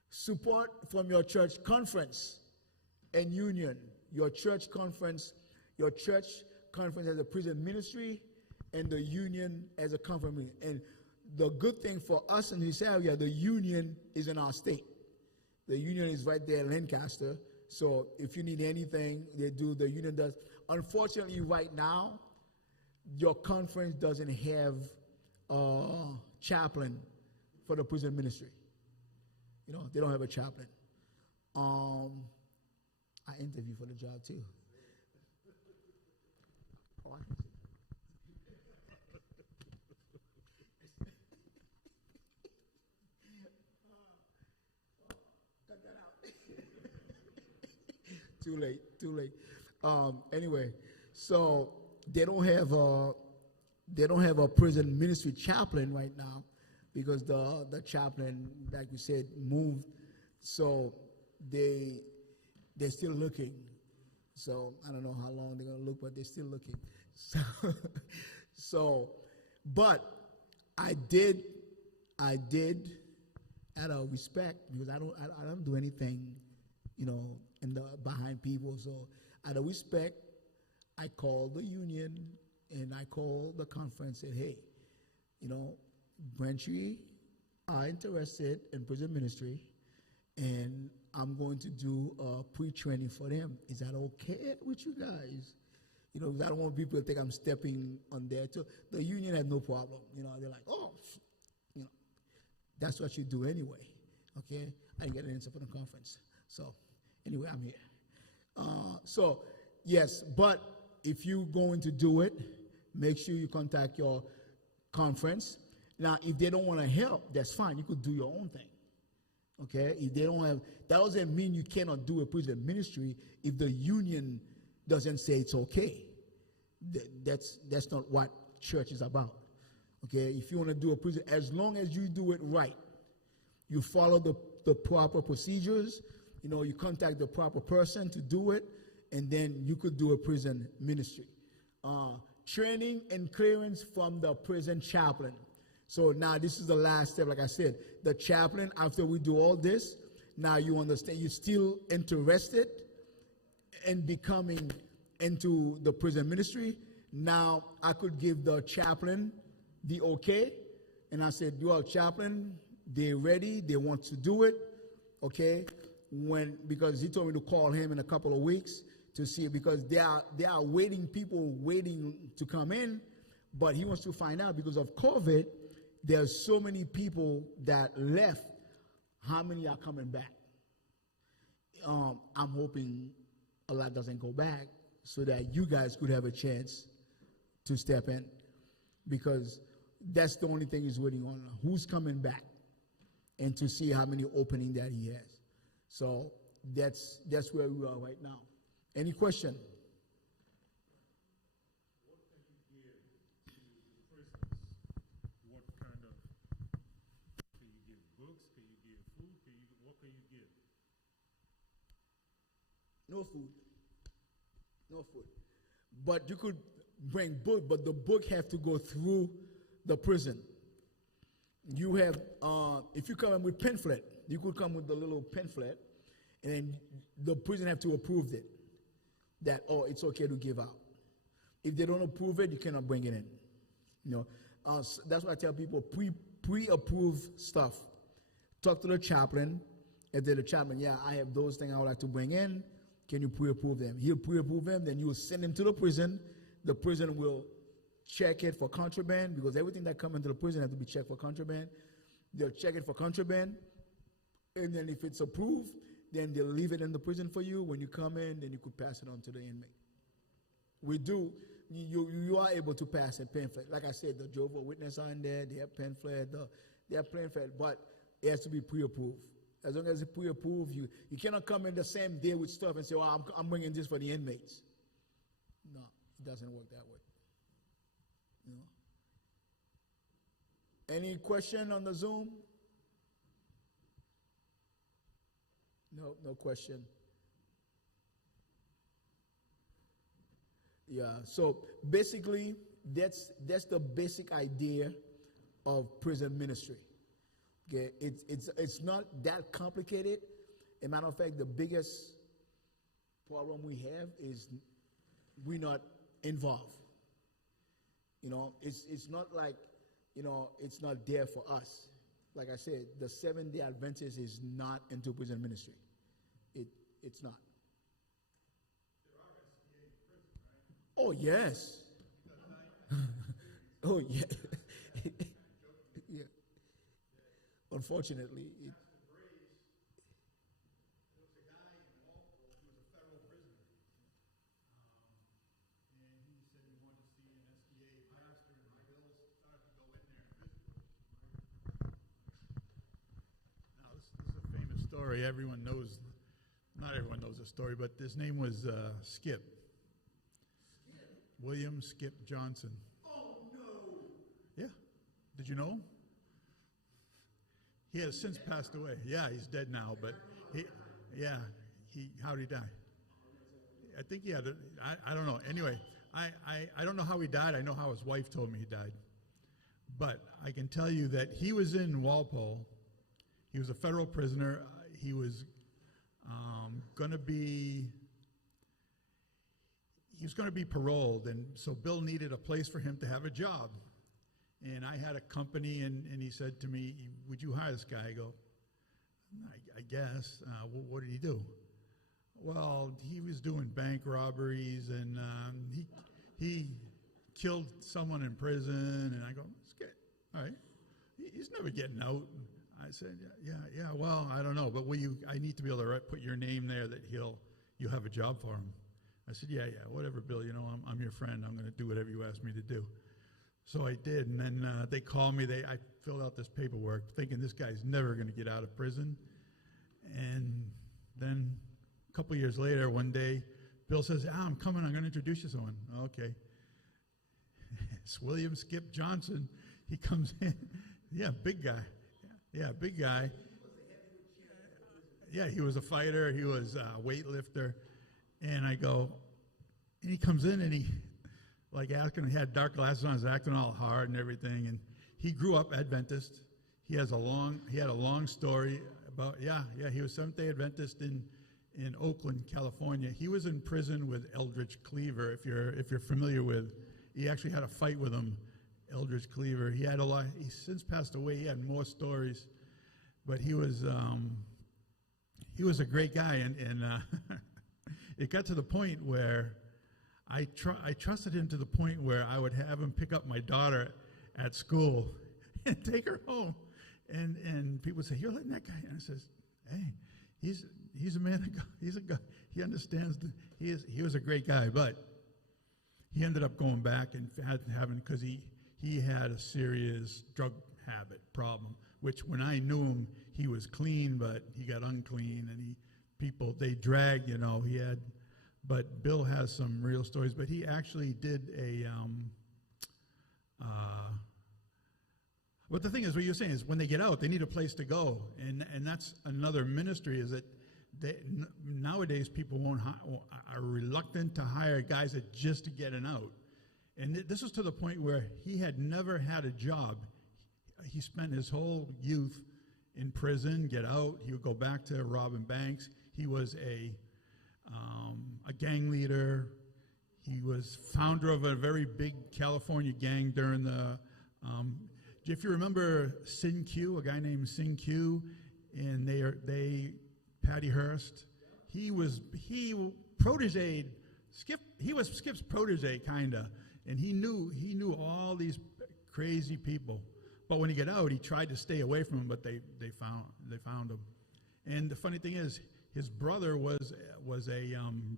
Support from your church conference and union. Your church conference as a prison ministry, and the union as a conference. And the good thing for us in this area, the union is in our state. The union is right there in Lancaster. So if you need anything, the union does. Unfortunately, right now, your conference doesn't have a chaplain for the prison ministry. They don't have a chaplain. I interviewed for the job too. Too late. Anyway, so they don't have a prison ministry chaplain right now because the chaplain, like you said, moved. So they're still looking. So I don't know how long they're gonna look, but they're still looking. But I did out of respect, because I don't do anything, behind people. So out of respect, I called the union and I called the conference and said, hey, Braintree are interested in prison ministry, and I'm going to do a pre-training for them. Is that okay with you guys? Because I don't want people to think I'm stepping on there too. The union had no problem. They're like, oh, that's what you do anyway. Okay? I didn't get an answer for the conference. So anyway, I'm here. Yes, but if you're going to do it, make sure you contact your conference. Now, if they don't want to help, that's fine. You could do your own thing. Okay? If they don't have, that doesn't mean you cannot do a prison ministry if the union doesn't say it's okay. That's not what church is about. Okay? If you want to do a prison, as long as you do it right, you follow the proper procedures, you contact the proper person to do it, and then you could do a prison ministry. Training and clearance from the prison chaplain. So now this is the last step. Like I said, the chaplain, after we do all this, now you understand you're still interested in becoming into the prison ministry. Now I could give the chaplain the okay, and I said, you are chaplain, they're ready, they want to do it, okay? Because he told me to call him in a couple of weeks to see, because they are people waiting to come in, but he wants to find out, because of COVID, there's so many people that left, how many are coming back? I'm hoping a lot doesn't go back so that you guys could have a chance to step in, because that's the only thing he's waiting on, who's coming back, and to see how many opening that he has. So that's where we are right now. Any question? What can you give to the prisoners? What kind of, can you give books? Can you give food? What can you give? No food. No food. But you could bring book, but the book have to go through the prison. You have, if you come in with pamphlet, you could come with the little pamphlet, and then the prison have to approve it, that, oh, it's okay to give out. If they don't approve it, you cannot bring it in. You know, that's why I tell people, pre-approve stuff. Talk to the chaplain. If they're the chaplain, yeah, I have those things I would like to bring in. Can you pre-approve them? He'll pre-approve them, then you will send them to the prison. The prison will check it for contraband, because everything that comes into the prison has to be checked for contraband. They'll check it for contraband, and then if it's approved, then they'll leave it in the prison for you. When you come in, then you could pass it on to the inmate. We do. You are able to pass a pamphlet. Like I said, the Jehovah's Witnesses are in there. They have pamphlet. They have pamphlet, but it has to be pre-approved. As long as it's pre-approved, you cannot come in the same day with stuff and say, "Oh, I'm bringing this for the inmates." No, it doesn't work that way. You know. Any question on the Zoom? No question. Yeah, so basically, that's the basic idea of prison ministry. Okay, it's not that complicated. As a matter of fact, the biggest problem we have is we're not involved. You know, it's not like, you know, it's not there for us. Like I said, the Seventh-day Adventist is not into prison ministry. It's not. There are SDA in prison, right? Oh, yes. Oh, yeah. Yeah. Unfortunately. There was a guy in Walpole who was a federal prisoner. And he said he wanted to see an SDA pastor, and my bills started to go in there and visit him. Now, this is a famous story. Everyone knows, not everyone knows the story, but his name was Skip. William Skip Johnson. Oh, no. Yeah. Did you know him? He has since passed away. Yeah, he's dead now, but how'd he die? I think he had, I don't know. Anyway, I don't know how he died. I know how his wife told me he died. But I can tell you that he was in Walpole. He was a federal prisoner. He was going to be paroled, and so Bill needed a place for him to have a job. And I had a company, and he said to me, "Would you hire this guy?" I go, I guess. What did he do? Well, he was doing bank robberies, and he killed someone in prison. And I go, "That's good. All right. He's never getting out." I said, yeah. Well, I don't know, but I need to be able to put your name there that you'll have a job for him. I said, yeah, whatever, Bill. You know, I'm your friend. I'm going to do whatever you ask me to do. So I did, and then they called me. I filled out this paperwork thinking this guy's never going to get out of prison. And then a couple years later, one day, Bill says, I'm coming. I'm going to introduce you to someone. Okay. It's William Skip Johnson. He comes in. Yeah, big guy. Yeah, big guy. Yeah, he was a fighter. He was a weightlifter. And I go, and he comes in, and he had dark glasses on, he's acting all hard and everything. And he grew up Adventist. He had a long story about, he was Seventh-day Adventist in Oakland, California. He was in prison with Eldridge Cleaver, if you're familiar with. He actually had a fight with him, Eldridge Cleaver. He had he's since passed away. He had more stories, but he was a great guy, and it got to the point where I trusted him to the point where I would have him pick up my daughter at school and take her home. And people would say, "You're letting that guy?" And I says, "Hey, he's a man of God. He's a guy. He understands. He was a great guy." But he ended up going back and having, because he had a serious drug habit problem, which when I knew him, he was clean, but he got unclean, and people, they drag, he had, but Bill has some real stories, but he actually did but the thing is, what you're saying is when they get out, they need a place to go. And that's another ministry, is that nowadays people are reluctant to hire guys that just to get an out. And this was to the point where he had never had a job. He spent his whole youth in prison, get out. He would go back to robbing banks. He was a gang leader. He was founder of a very big California gang during the, if you remember Sin Q, a guy named Sin Q, and Patty Hearst, he protegeed Skip. He was Skip's protege, kinda, and he knew all these crazy people. But when he got out, he tried to stay away from them, but they found him. And the funny thing is, his brother was a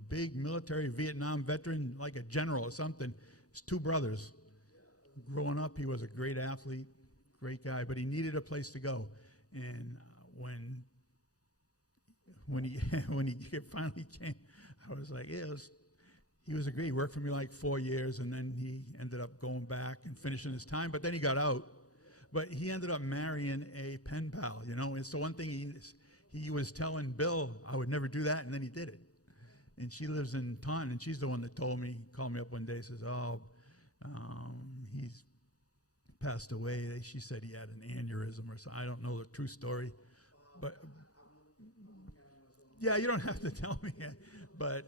big military Vietnam veteran, like a general or something. His two brothers. Growing up, he was a great athlete, great guy, but he needed a place to go. And when he finally came, I was like, yeah, he was great. He worked for me like 4 years, and then he ended up going back and finishing his time. But then he got out. But he ended up marrying a pen pal, It's the one thing he was telling Bill, I would never do that, and then he did it. And she lives in Taunton, and she's the one that called me up one day, says, he's passed away. She said he had an aneurysm or something. I don't know the true story. But, yeah, you don't have to tell me. But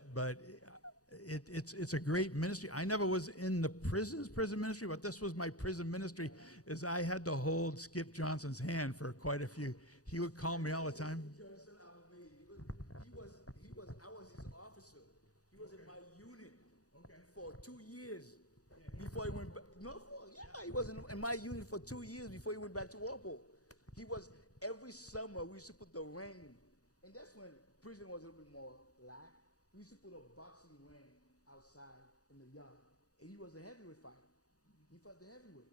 it's a great ministry. I never was in the prison ministry, but this was my prison ministry, is I had to hold Skip Johnson's hand for quite a few. He would call me all the time. I was his officer. He was in my unit for 2 years before he went back. He was in my unit for 2 years before he went back to Walpole. He was, every summer we used to put the ring, and that's when prison was a little bit more lax. We used to put a boxing ring outside in the yard, and he was a heavyweight fighter. He fought the heavyweight.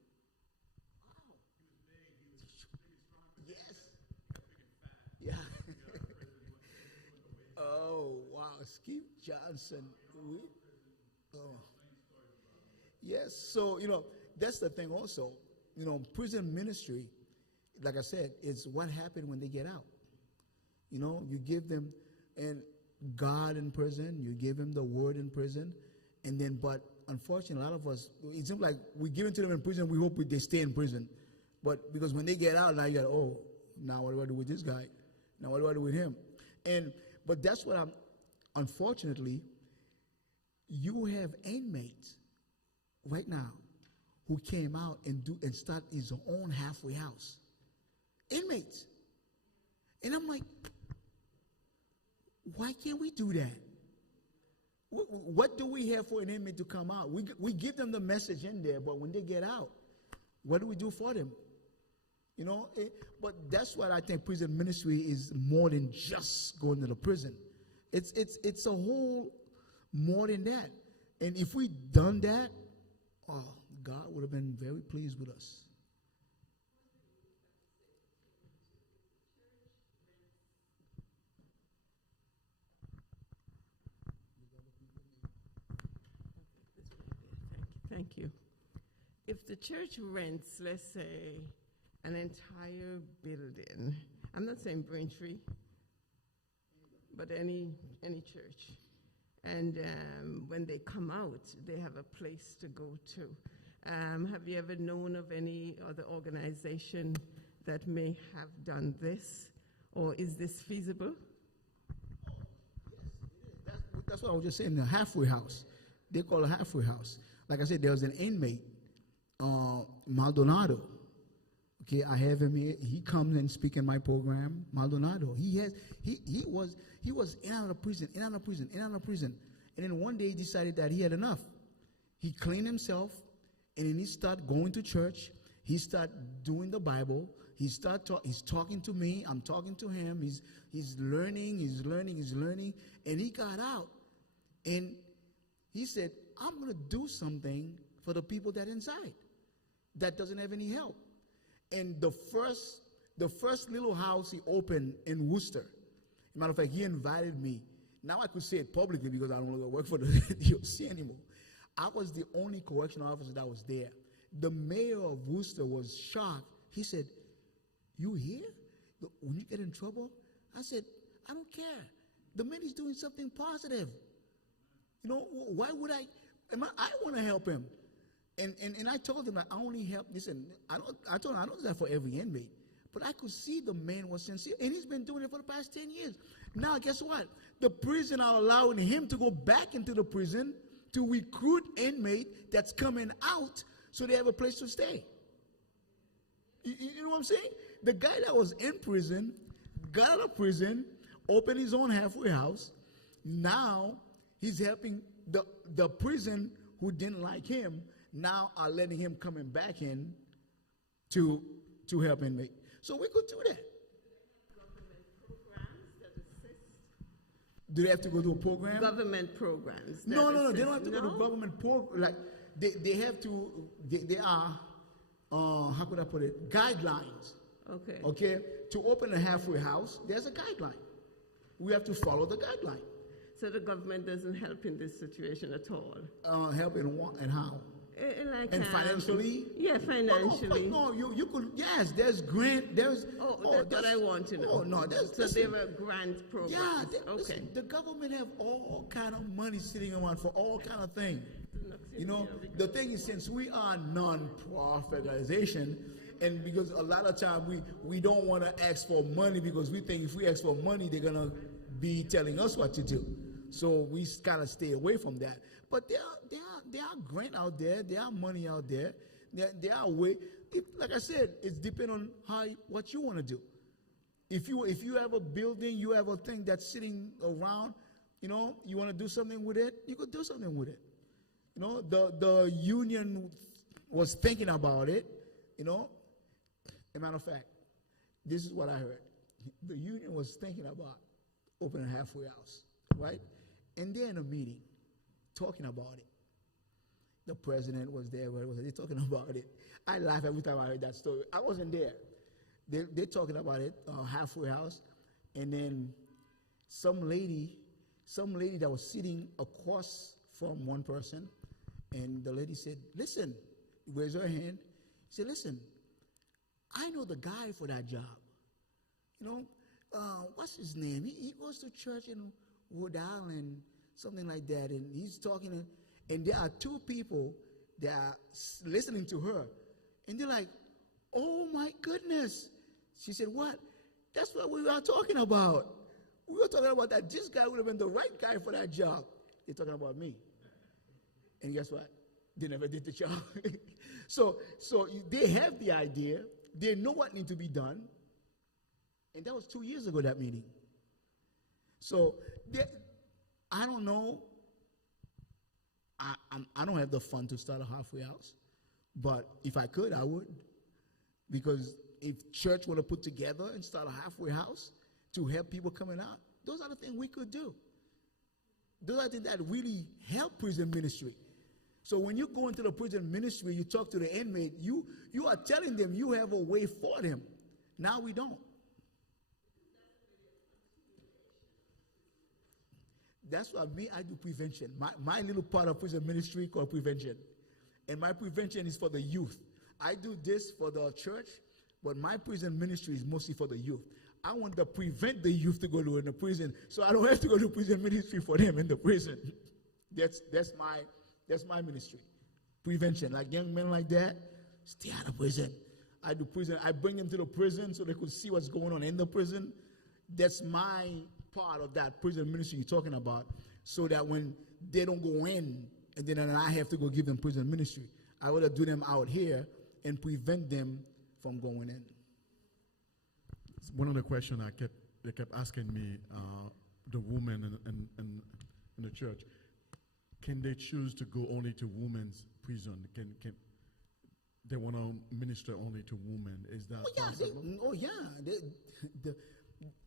Wow. He was big. He was big and strong. Yes. Big and fat. Yeah. Oh, wow. Skip Johnson. Yes. So, that's the thing also. Prison ministry, like I said, is what happened when they get out. You give them and God in prison, you give them the word in prison, and then, but unfortunately, a lot of us, it seems like we give it to them in prison, we hope they stay in prison. But because when they get out, now you go, now what do I do with this guy? Now what do I do with him? But that's what unfortunately, you have inmates right now who came out and start his own halfway house. Inmates. And I'm like, why can't we do that? What do we have for an inmate to come out? We give them the message in there, but when they get out, what do we do for them? But that's what I think prison ministry is, more than just going to the prison. It's a whole more than that. And if we done that, God would have been very pleased with us. Thank you. If the church rents, let's say, an entire building, I'm not saying Braintree, but any church, and when they come out, they have a place to go to. Have you ever known of any other organization that may have done this, or is this feasible? Yes, it is. That's what I was just saying, the halfway house. They call it a halfway house. Like I said, there was an inmate, Maldonado. Okay, I have him here. He comes and speaks in my program. Maldonado. He was in and out of prison, in and out of prison. And then one day he decided that he had enough. He cleaned himself, and then he started going to church. He started doing the Bible. He's talking to me. I'm talking to him. He's learning. And he got out, and he said, I'm going to do something for the people that inside that doesn't have any help. And the first little house he opened in Worcester, Matter of fact, he invited me. Now I could say it publicly because I don't longer work for the DOC anymore. I was the only correctional officer that was there. The mayor of Worcester was shocked. He said, "You here? When you get in trouble?" I said, "I don't care. The man is doing something positive. You know, why would I want to help him." And I told him that I only help. Listen, I told him I don't do that for every inmate. But I could see the man was sincere. And he's been doing it for the past 10 years. Now, guess what? The prison are allowing him to go back into the prison to recruit inmate that's coming out so they have a place to stay. You know what I'm saying? The guy that was in prison got out of prison, opened his own halfway house. Now he's helping the prison who didn't like him. Now are letting him coming back in to help inmate. So we could do that. Government programs that assist. Do they have to go to a program? Government programs. that No. They assist. don't have to go to government program. Like they have to. They are. How could I put it? Guidelines. Okay. Okay. To open a halfway house, there's a guideline. We have to follow the guideline. So the government doesn't help in this situation at all. Help in what and how? And financially? Yeah, financially. No, you could. Yes, there's grant. There's. That's what I want to know. Oh no, so there were grant programs. Yeah, okay. Listen, the government have all kind of money sitting around for all kind of things. You know, the thing is, since we are non-profit organization, and because a lot of time we don't want to ask for money because we think if we ask for money, they're gonna be telling us what to do. So we kind of stay away from that. But there are grant out there. There are money out there. There are way. Like I said, it's depend on what you want to do. If you have a building, you have a thing that's sitting around, you know, you want to do something with it, you could do something with it. You know, the union was thinking about it. You know, as a matter of fact, this is what I heard. The union was thinking about opening a halfway house, right? And they're in a meeting talking about it. The president was there. They're talking about it. I laugh every time I heard that story. I wasn't there. They're talking about it, halfway house, and then some lady that was sitting across from one person, and the lady said, "Listen," raised her hand. She said, "Listen, I know the guy for that job. You know, what's his name? He goes to church in Rhode Island, something like that, and he's talking, and there are two people that are listening to her, and they're like, 'Oh my goodness.'" She said, "What? That's what we were talking about. We were talking about that this guy would have been the right guy for that job." They're talking about me. And guess what? They never did the job. So they have the idea. They know what needs to be done. And that was 2 years ago, that meeting. So I don't know. I don't have the fund to start a halfway house. But if I could, I would. Because if church want to put together and start a halfway house to help people coming out, those are the things we could do. Those are the things that really help prison ministry. So when you go into the prison ministry, you talk to the inmate, you are telling them you have a way for them. Now we don't. That's what I do prevention. My little part of prison ministry called prevention. And my prevention is for the youth. I do this for the church, but my prison ministry is mostly for the youth. I want to prevent the youth to go to in the prison, so I don't have to go to prison ministry for them in the prison. That's my ministry. Prevention. Like young men like that, stay out of prison. I do prison. I bring them to the prison so they could see what's going on in the prison. That's my part of that prison ministry you're talking about, so that when they don't go in, and then I have to go give them prison ministry, I would have do them out here and prevent them from going in. One of the questions they kept asking me, the women in the church, can they choose to go only to women's prison? Can they want to minister only to women? Is that possible?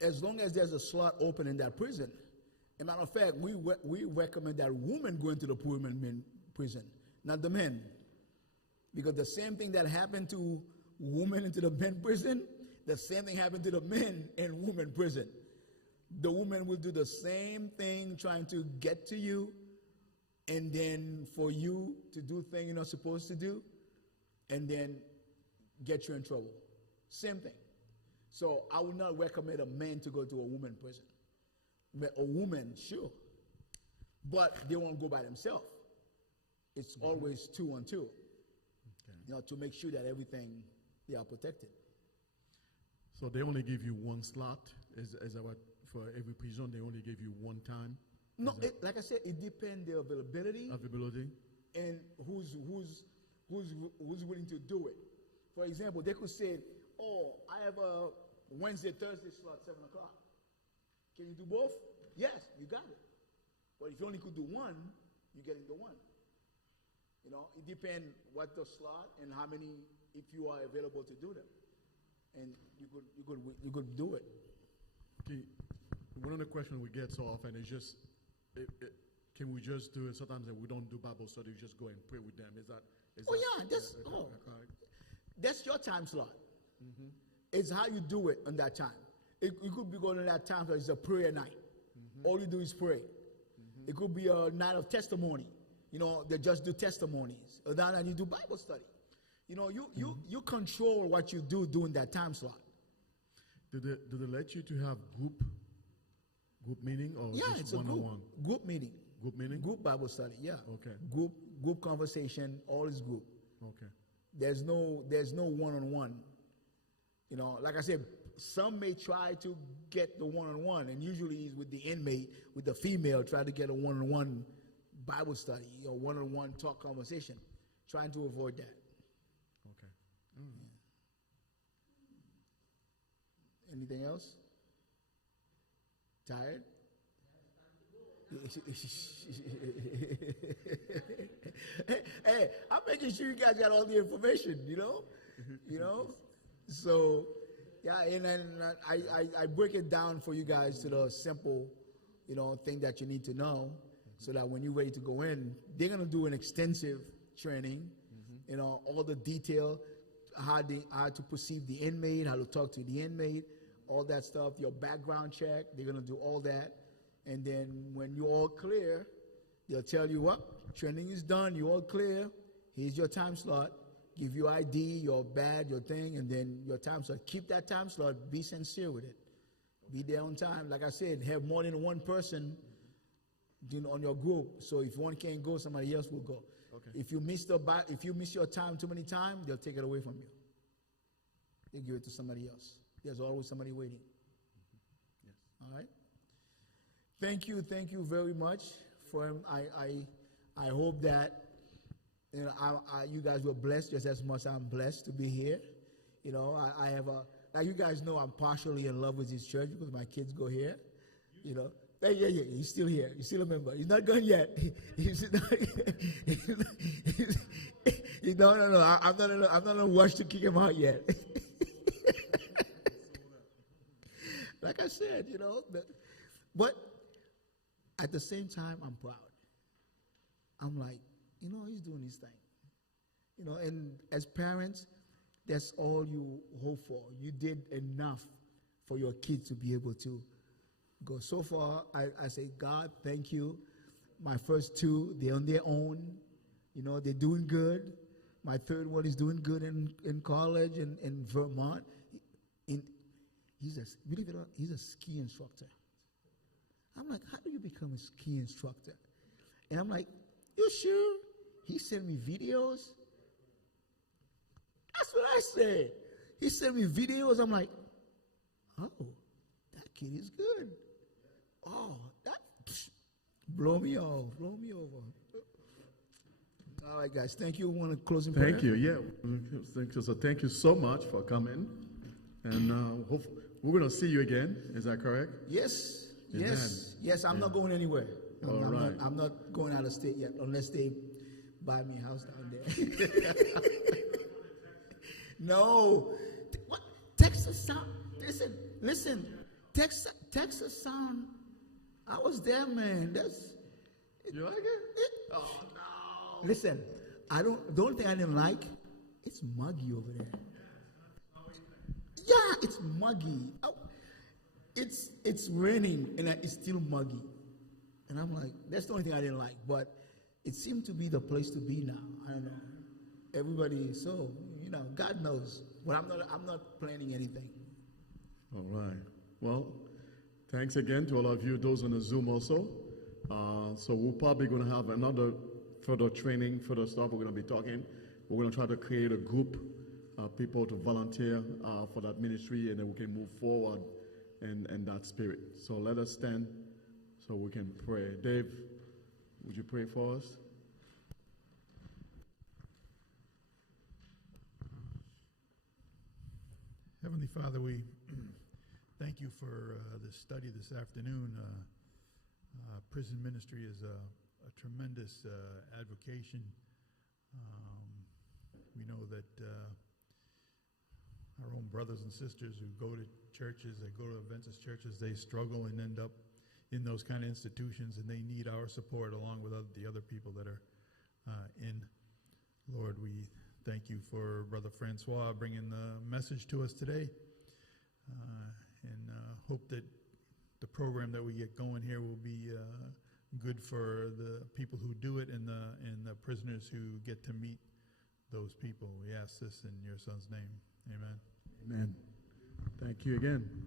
As long as there's a slot open in that prison. As a matter of fact, we recommend that women go into the women prison, not the men. Because the same thing that happened to women into the men prison, the same thing happened to the men in women prison. The woman will do the same thing, trying to get to you, and then for you to do things you're not supposed to do, and then get you in trouble. Same thing. So I would not recommend a man to go to a woman prison. A woman, sure, but they won't go by themselves. It's always 2 on 2, to make sure that everything, they are protected. So they only give you one slot? Is that what, for every prison, they only give you one time? No, like I said, it depends the availability. And who's willing to do it. For example, they could say, oh, I have a Wednesday, Thursday slot, 7 o'clock. Can you do both? Yes, you got it. But if you only could do one, you get into one. It depends what the slot and how many, if you are available to do them. And you could do it. Okay. One of the questions we get so often is just, can we just do it? Sometimes we don't do Bible study, we just go and pray with them. That's your time slot. It's how you do it on that time. You could be going on that time, so it's a prayer night. All you do is pray. It could be a night of testimony. They just do testimonies. Or then you do Bible study. You control what you do during that time slot. Do they let you to have group meeting or just it's one-on-one? Group meeting. Group meeting? Group Bible study, yeah. Okay. Group conversation, all is group. Okay. There's no one-on-one. Like I said, some may try to get the one-on-one, and usually it's with the inmate, with the female, try to get a one-on-one Bible study or one-on-one talk conversation, trying to avoid that. Okay. Anything else? Tired? Hey, I'm making sure you guys got all the information, So, yeah, and then I break it down for you guys to the simple, thing that you need to know, so that when you're ready to go in, they're gonna do an extensive training, all the detail, how to perceive the inmate, how to talk to the inmate, all that stuff, your background check, they're gonna do all that. And then when you're all clear, they'll tell you what, training is done, you're all clear, here's your time slot, give you ID, your badge, your thing, and then your time slot. Keep that time slot, be sincere with it. Be there on time. Like I said, have more than one person on your group. So if one can't go, somebody else will go. Okay. If you miss your time too many times, they'll take it away from you. They'll give it to somebody else. There's always somebody waiting. Yes. All right? Thank you very much for him. I hope that you guys were blessed just as much as I'm blessed to be here. I have like you guys know, I'm partially in love with this church because my kids go here. Yeah, he's still here. He's still a member. He's not gone yet. No. I'm not in a rush to kick him out yet. Like I said, but at the same time, I'm proud. I'm like, he's doing his thing. And as parents, that's all you hope for. You did enough for your kids to be able to go. So far, I say, God, thank you. My first two, they're on their own. They're doing good. My third one is doing good in college in Vermont. He's a ski instructor. I'm like, how do you become a ski instructor? And I'm like, you sure? He sent me videos. That's what I said. He sent me videos. I'm like, oh, that kid is good. Oh, that blow me off, blow me over. All right, guys. Thank you. Want to close in prayer? Thank you. Yeah. Thank you. So thank you so much for coming. And we're going to see you again. Is that correct? Yes. Amen. Yes. I'm not going anywhere. I'm not going out of state yet, unless they buy me a house down there. No. What? Texas sound. Listen. Texas sound. I was there, man. You like it? Oh no. Listen, the only thing I didn't like, it's muggy over there. Yeah, it's muggy. Oh, it's raining and it's still muggy. And I'm like, that's the only thing I didn't like. But it seemed to be the place to be now. I don't know. Everybody, so, God knows. But I'm not planning anything. All right. Well, thanks again to all of you, those on the Zoom also. So we're probably going to have another further training, further stuff. We're going to be talking. We're going to try to create a group, people to volunteer for that ministry, and then we can move forward in that spirit. So let us stand so we can pray. Dave, would you pray for us? Heavenly Father, we thank you for this study this afternoon. Prison ministry is a tremendous advocation. We know that our own brothers and sisters who go to churches, they go to Adventist churches, they struggle and end up in those kind of institutions, and they need our support along with the other people that are in. Lord, we thank you for Brother Francois bringing the message to us today, and hope that the program that we get going here will be good for the people who do it and the prisoners who get to meet those people. We ask this in your son's name. Amen. Amen. Thank you again.